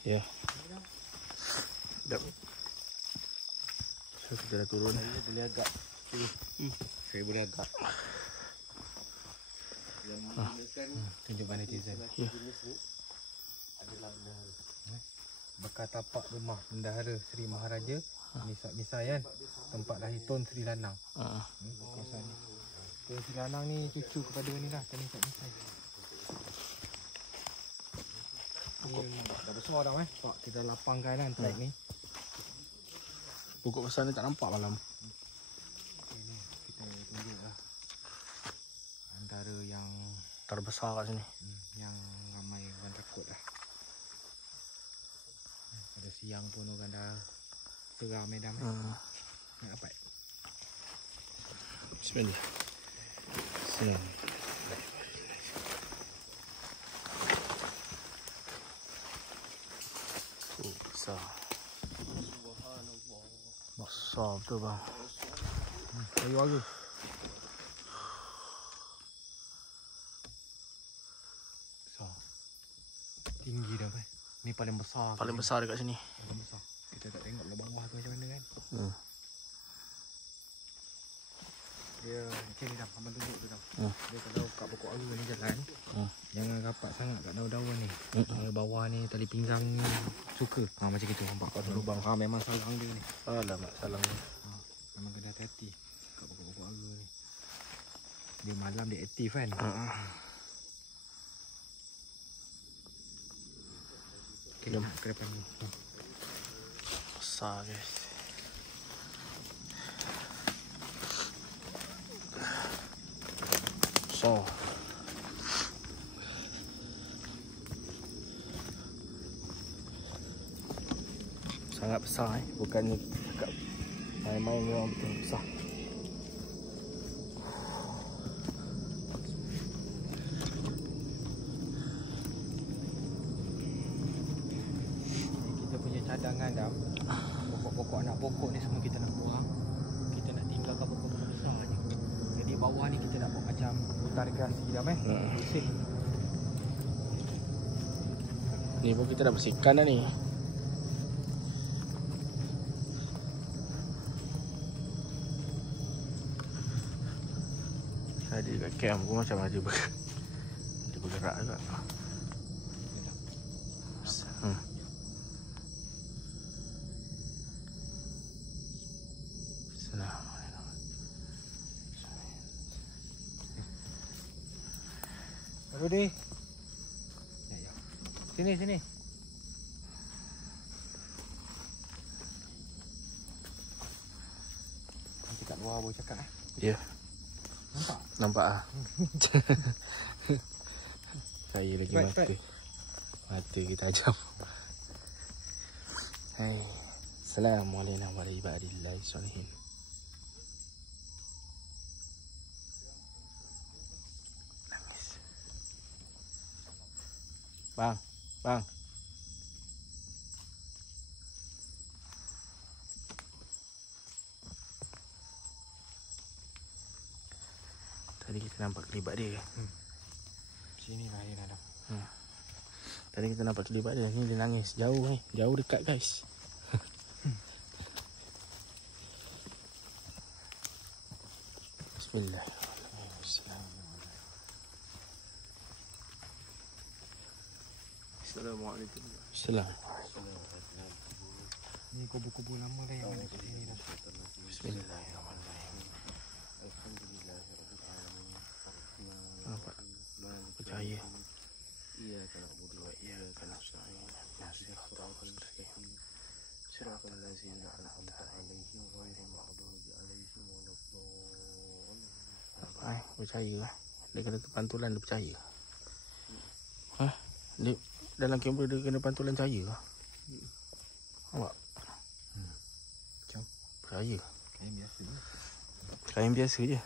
Ya. Sekejap. So kita dah turun. Saya boleh agak. Saya boleh agak. Yang menggunakan Tunjukkan netizen. adalah bendahara. Bekas tapak rumah Bendahara Seri Maharaja Misai kan. Tempat lahir Tun Sri Lanang. Kawasan ni. Tun Sri Lanang ni cucu kepada ni lah, Tun Misai. Ni dah besar dah Pak, kita lapangkan kan track ni. Pokok besar ni tak nampak malam. Ini kita tunjuk lah antara yang Terbesar kat sini. yang ramai orang takut lah. Pada siang pun orang dah seram medan nak dapat. Bismillah. Siang. Besar. Besar betul bang. Kayu warga. Besar. Tinggi dah Ni paling besar. Paling besar dekat sini. Paling besar. Kita tak tengok belah bawah tu macam mana kan. Dia macam ni dah, abang tunjuk tu dah. Dia kalau kat pokok aru ni jalan, jangan rapat sangat kat daun-daun ni. Bawah ni tali pinggang ni suka. Macam itu nampak kat lubang. Memang salang dia ni. Alamak, salang ni. Memang kena hati-hati kat pokok-pokok aru ni. Dia malam dia aktif kan. Kita nak ke depan ni. Besar guys. Besar. Sangat besar bukannya cakap main-main, memang betul besar. pokok-pokok ni semua kita nak buang. Kita nak tinggalkan pokok-pokok besar je. Jadi bawah ni kita nak buat macam hutan rekreasi dah bersih. Ni pun kita dah bersihkan dah ni. Tadi dekat camp pun macam ada bergerak juga. Rudi. Sini. Nanti kat luar baru cakap Ya. Nampak ah. Saya lagi mata. Mata kita tajam. Hai. Assalamualaikum warahmatullahi wabarakatuh. Bang. Tadi kita nampak kelibat dia. Sini lah dia nak. Tadi kita nampak kelibat dia. Ni dia nangis. Jauh ni. Jauh dekat guys. Assalamualaikum. Assalamualaikum. Ni kubu-kubu lama dah yang ada kat sini dah. Bismillahirrahmanirrahim. Nampak? Percaya. Iya kana budu wa iya kana nasta'in. Siratal mustaqim. Siratal ladzina an'amta 'alaihim ghairil maghdubi 'alaihim waladdallin. Ai, percaya lah. Dia kena pantulan dia percaya. Hah? Dia dalam kamera dia kena pantulan cahaya lah. Nampak? Macam percaya. kain biasa. Kain biasa je.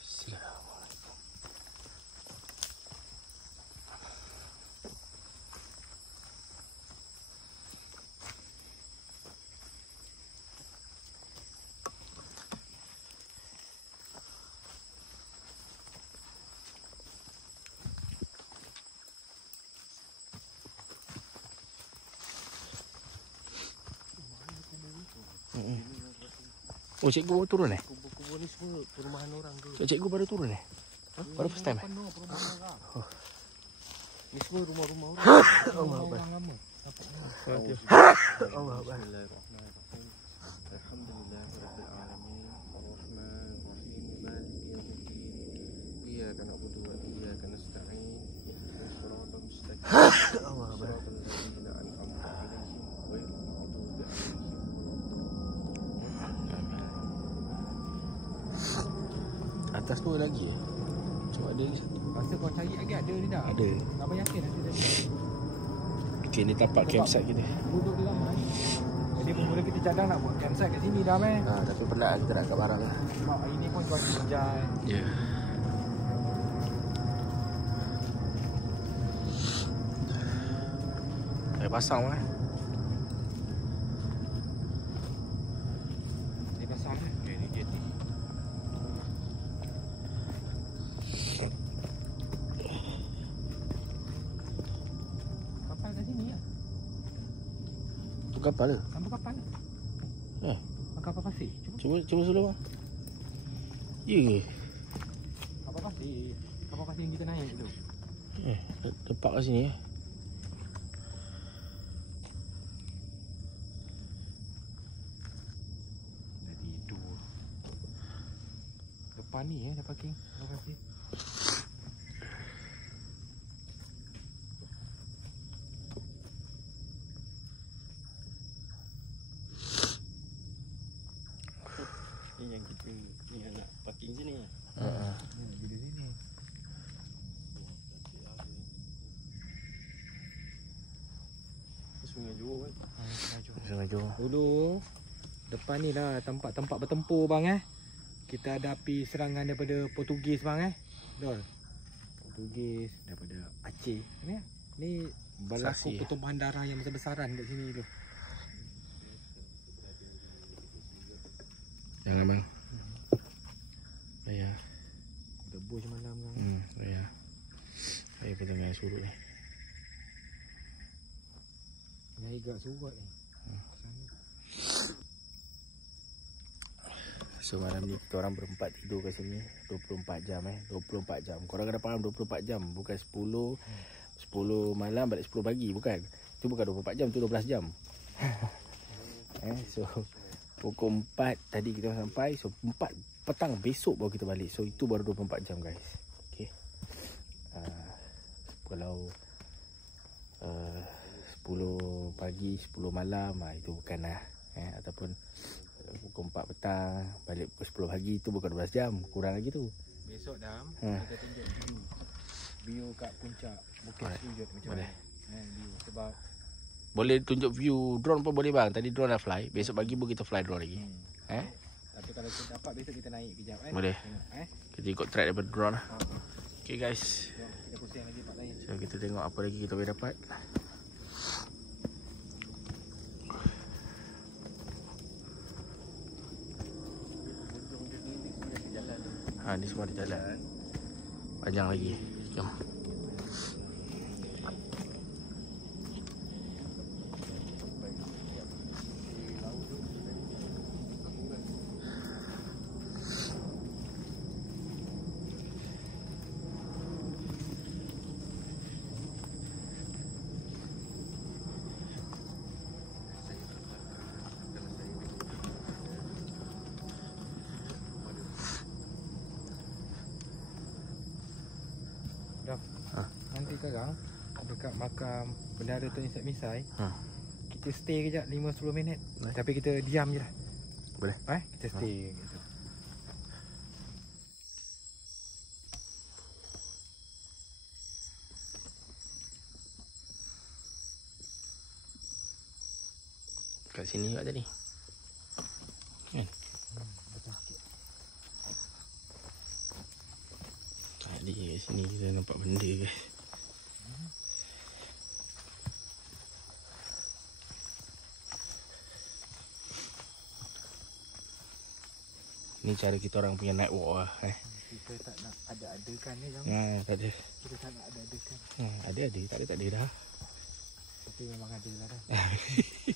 Assalamualaikum. Oh, cikgu baru turun eh? Kubu-kubu ni semua perumahan orang tu. Cikgu baru turun eh? Baru first time eh? Perumahan orang. Ni semua rumah-rumah orang. Orang lama. Allah Bismillahirrahmanirrahim. Alhamdulillahirabbil alamin. Arrahmanirrahim. Maliki yaumiddin. Iyyaka na'budu wa iyyaka nasta'in. Shiratal mustaqim. Allah Siratal ladzina an'amta 'alaihim ghairil maghdubi 'alaihim. Atas tu lagi eh? Cuma ada lagi satu. Rasa kau cari lagi ada ni dah. Ada. Abang yakin ada tadi. Okay, ni tapak campsite kita. Duduk di lama. Jadi mula kita cadang nak buat campsite kat sini dah meh. Tapi penat kita nak kat barang lah. Sebab hari ni pun cuaca hujan. Ya. Saya pasang lah. Dia pasang kan. Okay, ni jeti. Kapal kat sini lah. Tu kapal ke? Sambung kapal lah. Eh, Kapal pasir. Cuba. cuba selalu bang. Ya ke? Kapal pasir. Kapal pasir yang kita naik dulu. Tepak kat sini eh. Dah tidur. Depan ni dah parking. Kapal pasir. Ni yang kita ni yang nak parking sini. Ni lagi di sini. Sungai Johor kan. Sungai Johor. Dulu depan ni lah tempat-tempat bertempur bang eh. Kita hadapi serangan daripada Portugis bang eh. Betul. Portugis daripada Aceh. Ni Ni berlaku Saksi. pertumpahan darah yang besar-besaran kat sini tu. Jangan bang. Ayah. Debu semalam kan. Ayah. Ayah pun tengah surut ni. Ni agak surut ni. Sana. So malam ni kita orang berempat tidur kat sini 24 jam 24 jam. Korang kena faham 24 jam. Bukan 10 malam balik 10 pagi. Bukan. Itu bukan 24 jam. Itu 12 jam. So pukul 4 tadi kita sampai. So 4 petang besok baru kita balik. So itu baru 24 jam guys. Okay. Kalau 10 pagi 10 malam itu bukanlah. Ataupun pukul 4 petang balik pukul 10 pagi, itu bukan 12 jam. Kurang lagi tu. Besok Dam, kita tunjuk view kat puncak Bukit Selujut macam mana. View. Sebab boleh tunjuk view drone pun boleh bang. Tadi drone dah fly. Besok pagi pun kita fly drone lagi. Tapi kalau kita dapat besok kita naik kejap Boleh. Tengok, Kita ikut track daripada drone lah. Okay guys. kita pusing lagi part lain. So kita tengok apa lagi kita boleh dapat. Ni semua di jalan. Panjang lagi. Jom. Nanti sekarang dekat makam Bendahara Tun Ishak Misai, kita stay kejap 5-10 minit. Tapi kita diam je lah. Boleh. Kita stay gitu. Kat sini juga tadi. Kan? Betul sikit. Tadi kat sini kita nampak benda guys. Ni cara kita orang punya night walk lah. Kita tak nak ada-adakan ni Jam. Tak ada. Kita tak nak ada-adakan. Ada. Tak ada dah. Tapi memang ada lah dah.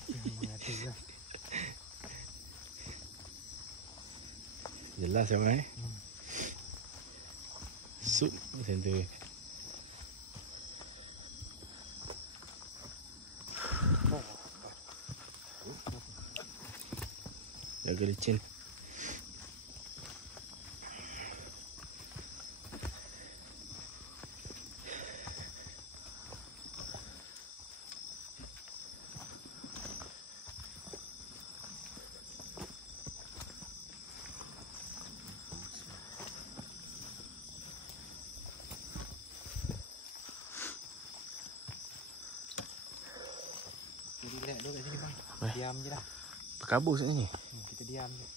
Memang ada lah. Jelas memang Suit macam tu. Jaga licin. Relax dulu kat sini bang. Diam je lah. Berkabus ni. Kita diam je.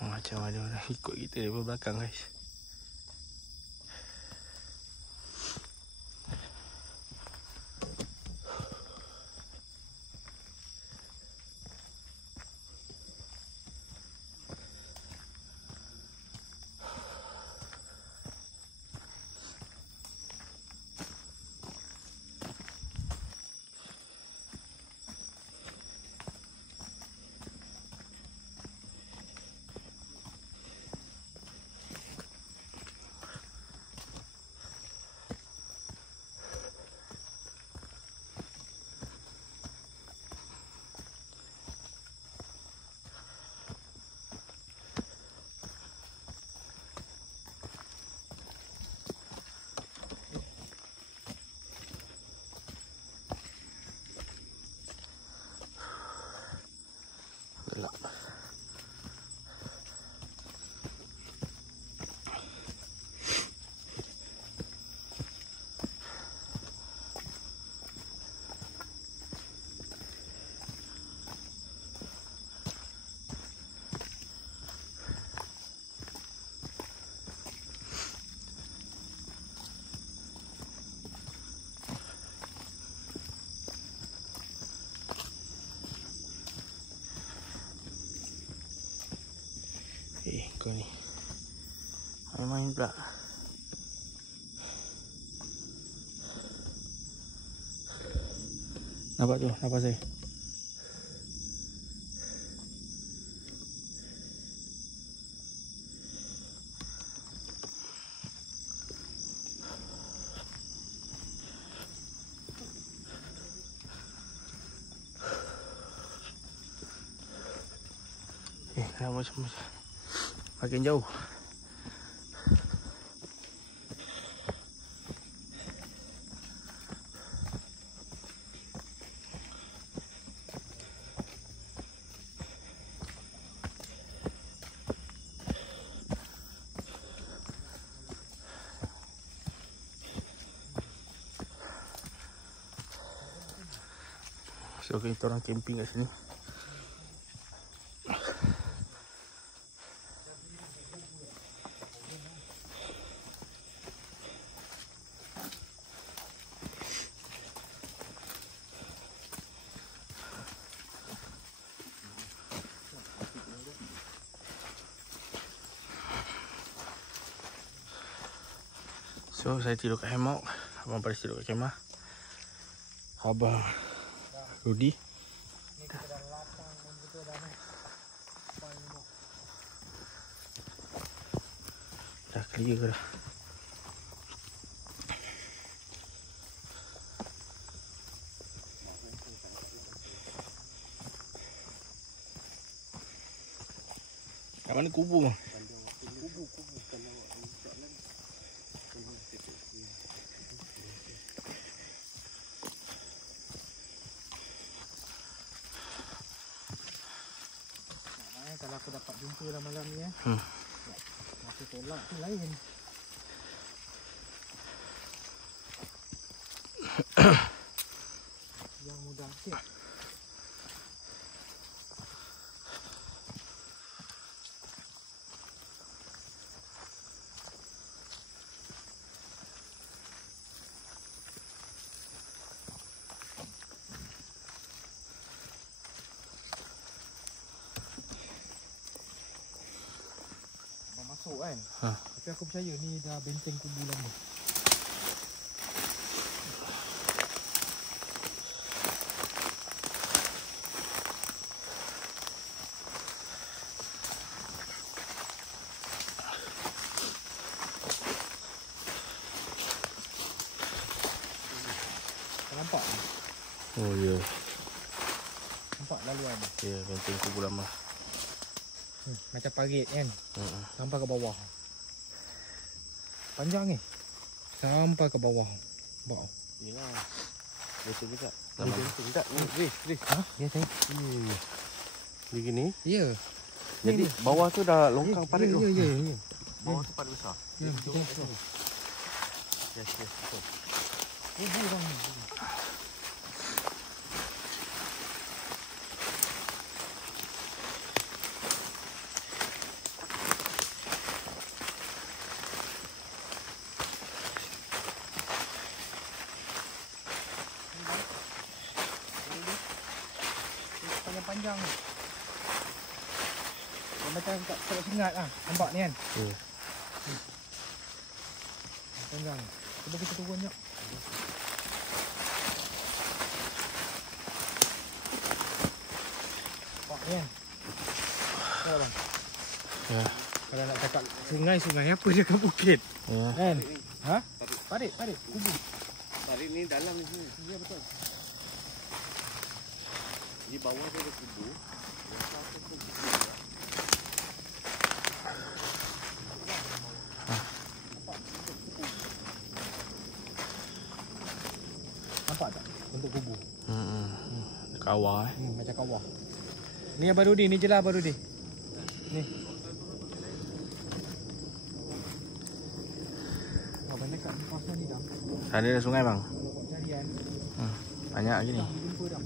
Macam ada orang ikut kita dari belakang guys. Gelap. Kau ni main-main pula. Nampak tu, nampak saya. Macam makin jauh. So kita orang camping kat sini. So saya tidur kat hammock, Abang Paris tidur kat kemah, Abang Rudi dah clear dah. Kat mana kubur? Kalau aku dapat jumpa lah malam ni masa tolak tu lain. Yang mudah sikit. masuk kan. Ha. Tapi aku percaya ni dah benteng kubu lama. Nampak? Oh ya. Nampak laluan. Ya, benteng kubu lama. Macam parit kan. Hmm. Sampai ke bawah. Panjang ni. Sampai ke bawah. Bawah. Yalah. Betul juga. Benteng tak ni. Ris. Ha? Ya saya. Dia gini. Ya. Jadi bawah tu dah longkang parit tu. Ya. Bawah tu parit besar. Ya, betul. Yes, betul. Kubu bang. Panjang ni. Macam tak sengat lah. Nampak ni kan? Ya. Panjang. Cuba kita turun jap. Nampak ni kan? Nampak bang? Ya. Kalau nak cakap sungai apa dia ke bukit? Ya. Kan? Ha? Parit. Kubu. Parit ni dalam ni. Ya betul. Di bawah tu ada kubu. Nampak tak? Bentuk kubu. Kawah Macam kawah. Ni yang baru ni je lah baru ni. Ni. Oh, banyak kat kawasan ni dah. Sana ada sungai bang. Kalau buat carian, Banyak lagi ni. jumpa dah.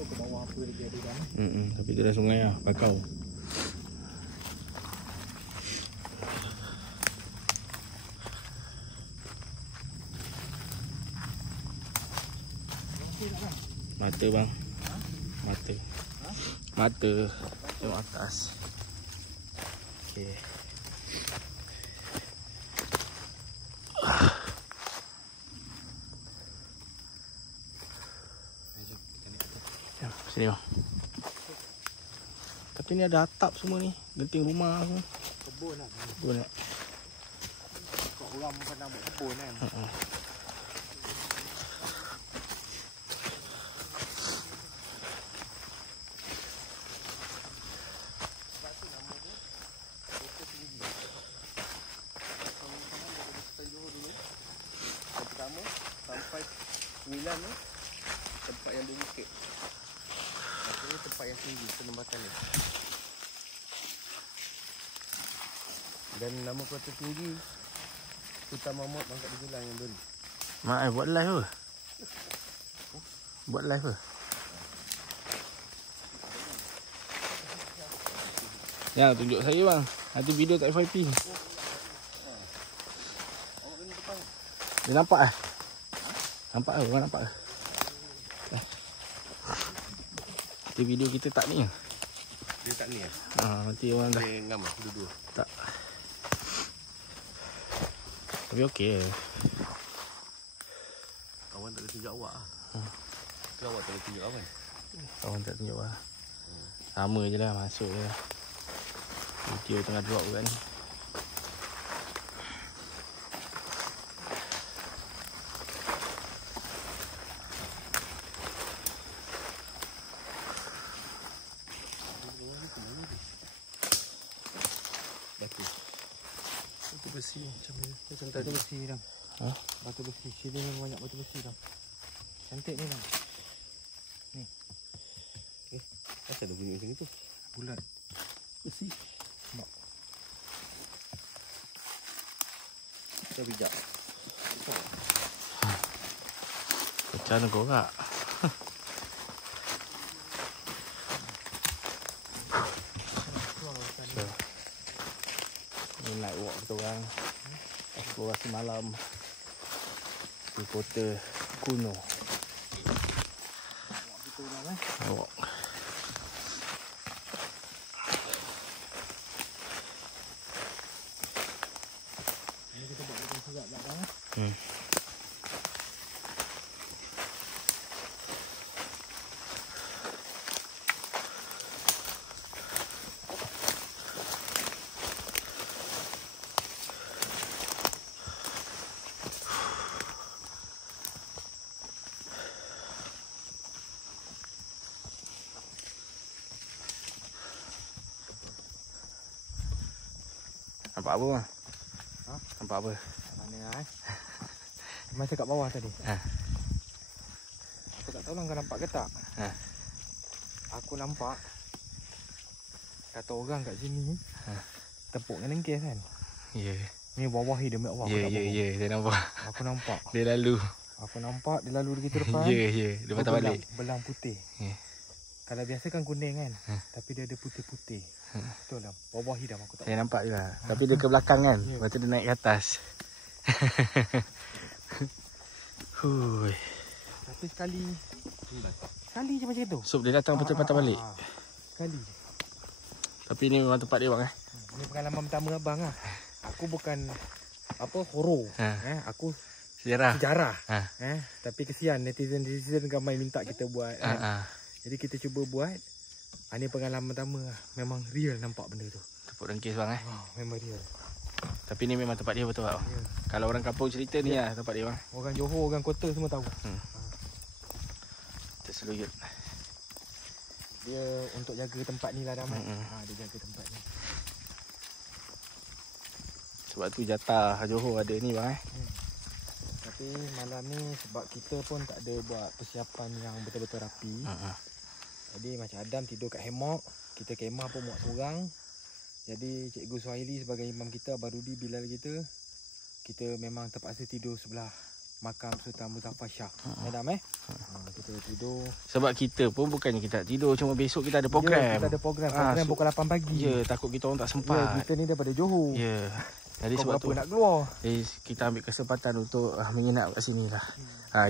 Ke bawah apa lagi ada dah. Tapi tu dah sungai lah, bakau. Mata bang. Mata. Mata. Tengok atas. Okey. Sini bang. Tapi ni ada atap semua ni. Genting rumah semua. Kebun lah. Kebun tak? Kau orang pernah buat kebun kan. Pertama sampai 9 ni tempat yang berbukit. Ini tempat yang tinggi penempatan ni. Dan nama kota tinggi Sultan Mahmud Bangkat Bergelang yang beri. Mak buat live ke? Buat live ke? Ya, tunjuk saya bang. Nanti video tak FYP. Dia nampak ah? Nampak ke? Orang nampak ke? Nanti video kita tak ni. Dia tak ni ah? Nanti orang dah. Dia ngam dua-dua. Tak. Tapi okey. Kawan tak ada tunjuk awak ah. Ke awak tak ada tunjuk kawan? Kawan tak tunjuk awak. Sama je lah, masuk je lah. Video tengah drop kan. Batu besi macam ni. Batu besi dah. Ha? Batu besi. Sini memang banyak batu besi dah. Cantik ni dah. Ni. Asal ada bunyi macam itu? Bulat. Besi. Mak. Kita bijak. Macam mana kau kak? So, ni night walk kita orang. Eksplorasi malam di kota kuno. Walk. Ini kita buat macam surat belakang. Nampak apa bang? Ha? Nampak apa? Mana macam kat bawah tadi. Ha. Aku tak tahu lah kau nampak ke tak. Ha. Aku nampak kata orang kat sini tepuk dengan engkes kan. Ya. Ni bawah dia ambil bawah. Ya, saya nampak. Aku nampak. Dia lalu. Aku nampak dia lalu di kita depan. Ya. Dia patah balik. Belang putih. Ya. Kalau biasa kan kuning kan. Tapi dia ada putih-putih. Betul lah. Bawah hidam aku tak. Saya nampak juga. Tapi dia ke belakang kan. Ya. Lepas tu dia naik ke atas. Hui. Tapi sekali je macam tu. So dia datang betul patah balik. Sekali je. Tapi ni memang tempat dia bang eh. Ini pengalaman pertama abang lah. Aku bukan horor. Aku Sejarah. sejarah. Ha. Tapi kesian netizen ramai minta kita buat. Jadi kita cuba buat. Ini pengalaman pertama lah. Memang real nampak benda tu. Tepuk dengkis bang eh. Memang real. Tapi ni memang tempat dia betul bang. Ya. Kalau orang kampung cerita ni lah tempat dia bang. Orang Johor, orang kota semua tahu. Terseluyut. Dia untuk jaga tempat ni lah Damai. Dia jaga tempat ni. Sebab tu jatah Johor ada ni bang eh. Tapi malam ni sebab kita pun tak ada buat persiapan yang betul-betul rapi. Jadi macam Adam tidur kat hemok. Kita kemah pun muat seorang. Jadi Cikgu Suhaili sebagai imam kita, Abang Rudi, Bilal kita memang terpaksa tidur sebelah makam Sultan Muzaffar Shah. Adam kita tidur. Sebab kita pun bukannya kita tak tidur. Cuma besok kita ada program. Ya, kita ada program. Program pukul 8 pagi. Ya, takut kita orang tak sempat. Ya, kita ni daripada Johor. Ya. Jadi Kau sebab berapa tu nak keluar? kita ambil kesempatan untuk menginap kat sini lah.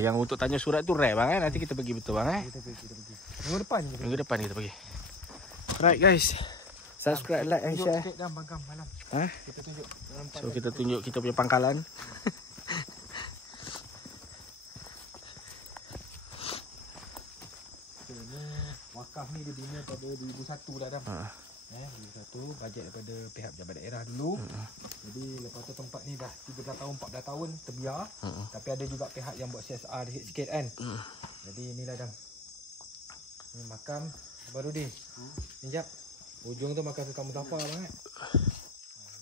Yang untuk tanya surat tu rare bang eh. Nanti kita pergi betul bang eh. Kita pergi. Minggu depan kita. Minggu depan kita pergi. Alright guys. Subscribe, like and share. Tunjuk dalam bangkam malam. Kita tunjuk. So kita tunjuk kita punya pangkalan. Ini wakaf ni dia bina pada 2001 dah Adam. 2001 bajet daripada pihak pejabat daerah dulu. Jadi lepas tu tempat ni dah 13 tahun 14 tahun terbiar. Tapi ada juga pihak yang buat CSR sikit kan. Jadi inilah Adam. Ni makam Abang Rudi. Ni jap. Ujung tu makam Sultan Muzaffar banget.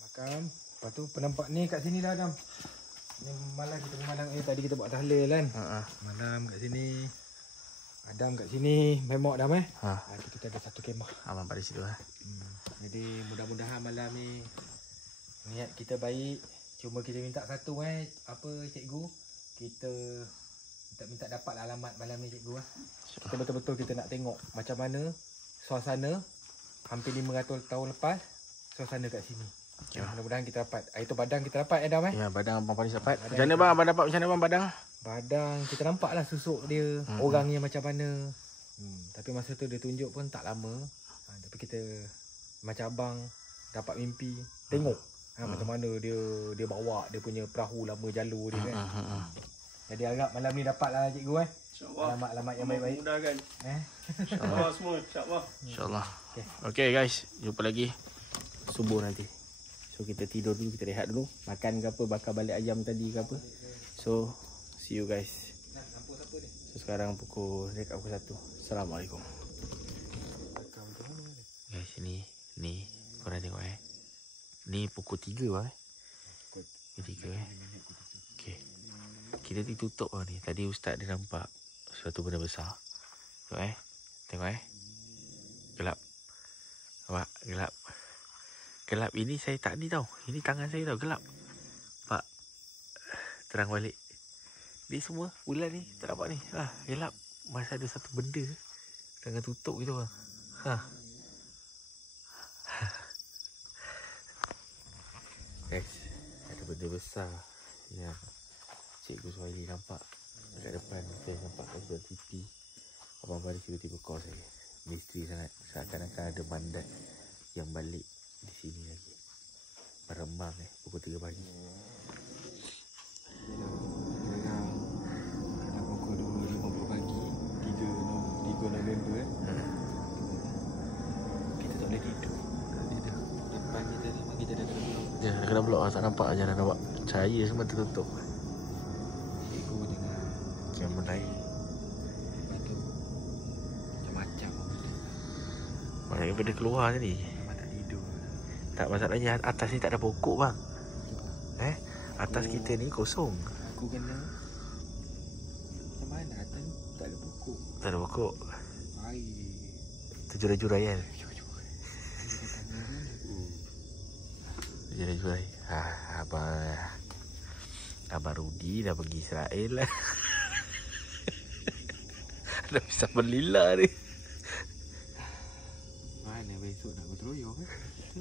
Makam. Lepas tu penampak ni kat sini dah Adam. Ni malam kita memandang tadi kita buat tahlil kan. Malam kat sini. Adam kat sini memok dah tu kita ada satu kemah. Abang pada situ lah. Jadi mudah-mudahan malam ni niat kita baik. Cuma kita minta satu apa cikgu, kita minta dapat alamat malam ni cikgu Kita betul-betul kita nak tengok macam mana suasana hampir 500 tahun lepas suasana kat sini. Mudah-mudahan kita dapat. Itu badang kita dapat Adam Ya, badang abang paling dapat. Macam mana bang abang dapat macam mana bang badang? Badang kita nampak lah susuk dia, orangnya macam mana. Tapi masa tu dia tunjuk pun tak lama. Tapi kita macam abang dapat mimpi tengok macam mana dia bawa dia punya perahu lama jalur dia kan. Jadi harap malam ni dapat lah cikgu alamat-alamat yang baik-baik. Mudahkan. InsyaAllah semua, insyaAllah. InsyaAllah. Okay guys, jumpa lagi subuh nanti. So kita tidur dulu, kita rehat dulu. Makan ke apa, bakar balik ayam tadi ke apa. So see you guys. So sekarang pukul 1. Assalamualaikum. Guys, ni korang tengok Ni pukul 3 bang Pukul 3 Okay. Kita ditutup ni. Tadi ustaz dia nampak suatu benda besar. Tengok Tengok Gelap. Nampak? Gelap. Gelap ini saya tak ni tau. Ini tangan saya tau. Gelap. Nampak? Terang balik. Ni semua bulan ni tak nampak ni. Gelap. Masih ada satu benda tangan tutup gitu bang. Guys, ada benda besar yang Cikgu Suhaili nampak dekat depan. Saya nampak kat sebelah TV. Abang Faris tiba-tiba call saya. Misteri sangat. Seakan-akan ada mandat yang balik di sini lagi. Meremang pukul 3 pagi. Dalam pukul 2.50 pagi 3 November kita tak boleh tidur. Depan kita memang kita dah kena blok. Ya, kena blok tak nampak je, dah nampak cahaya semua tertutup. Cikgu dengan Macam mulai itu macam-macam benda. banyak benda keluar tadi. Memang tak tidur. Tak, masalahnya atas ni tak ada pokok bang. Atas kita ni kosong. Aku kena macam mana atas ni tak ada pokok. Tak ada pokok. Air. Terjurai-jurai kan. Terjurai-jurai. Abang Rudi dah pergi Israel. Dah bisa berlila ni. Mana besok nak berteroyok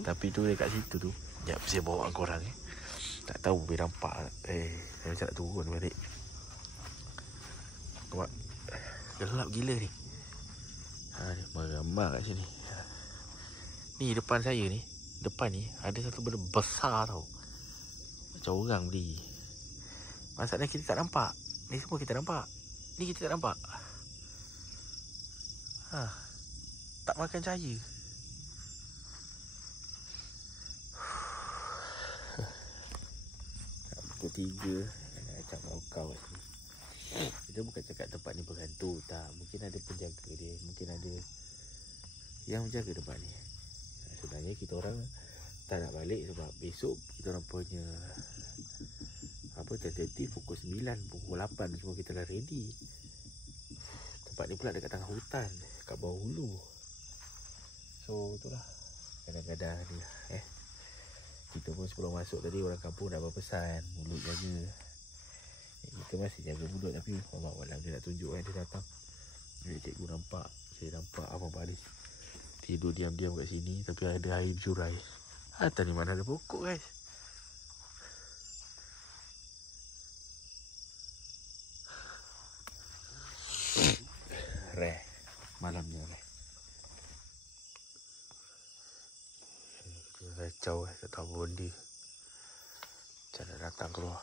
Tapi tu dekat situ tu. Sekejap saya bawa korang Tak tahu boleh nampak. Saya macam nak turun balik. Nampak? Gelap gila ni. Dia merambak kat sini. Ni depan saya ni. Depan ni ada satu benda besar tau. Macam orang berdiri. Masalahnya kita tak nampak. Ni semua kita nampak. Ni kita tak nampak. Tak makan cahaya. Pukul 3 ajak kau kat sini. Kita bukan cakap tempat ni berhantu. Tak, mungkin ada penjaga dia. Mungkin ada yang menjaga tempat ni. Sebenarnya kita orang tak nak balik sebab besok kita orang punya tentatif pukul 9, pukul 8 semua kita dah ready. Tempat ni pula dekat tengah hutan, kat bawah hulu. So itulah kadang-kadang ni kita pun sebelum masuk tadi orang kampung dah berpesan mulut jaga. Kita masih jaga mulut tapi Allah dia nak tunjuk dia datang. Cikgu nampak, saya nampak Abang Faris tidur diam-diam kat sini tapi ada air berjurai. Atas ni mana ada pokok guys. Reh, malamnya reh. Kacau tak tahu apa benda. Macam nak datang keluar.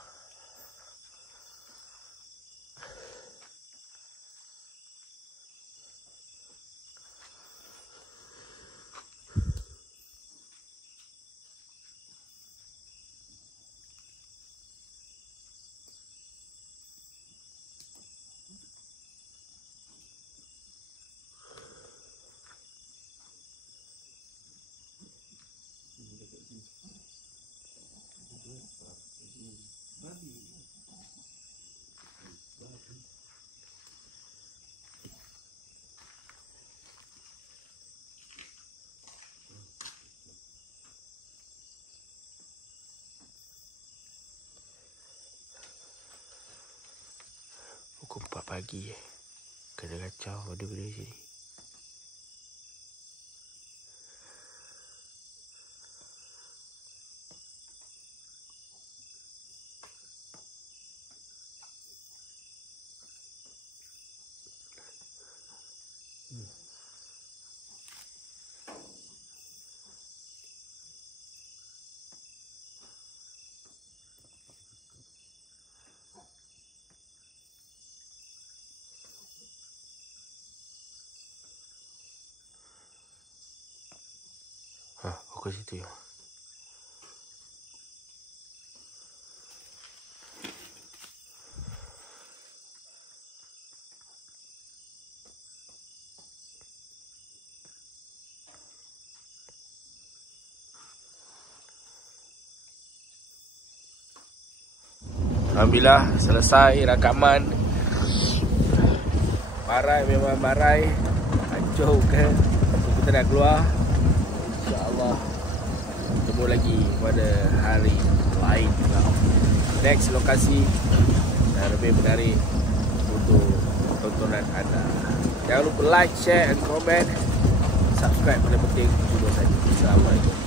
Pukul 4 pagi kacau ada benda sini. Pukul situ ya. Alhamdulillah selesai rakaman. Barai memang barai. Hancur ke kita dah keluar. InsyaAllah bertemu lagi pada hari lain juga. Next lokasi dan lebih menarik untuk tontonan anda. Jangan lupa like, share dan komen. Subscribe paling penting. Itu saja. Assalamualaikum.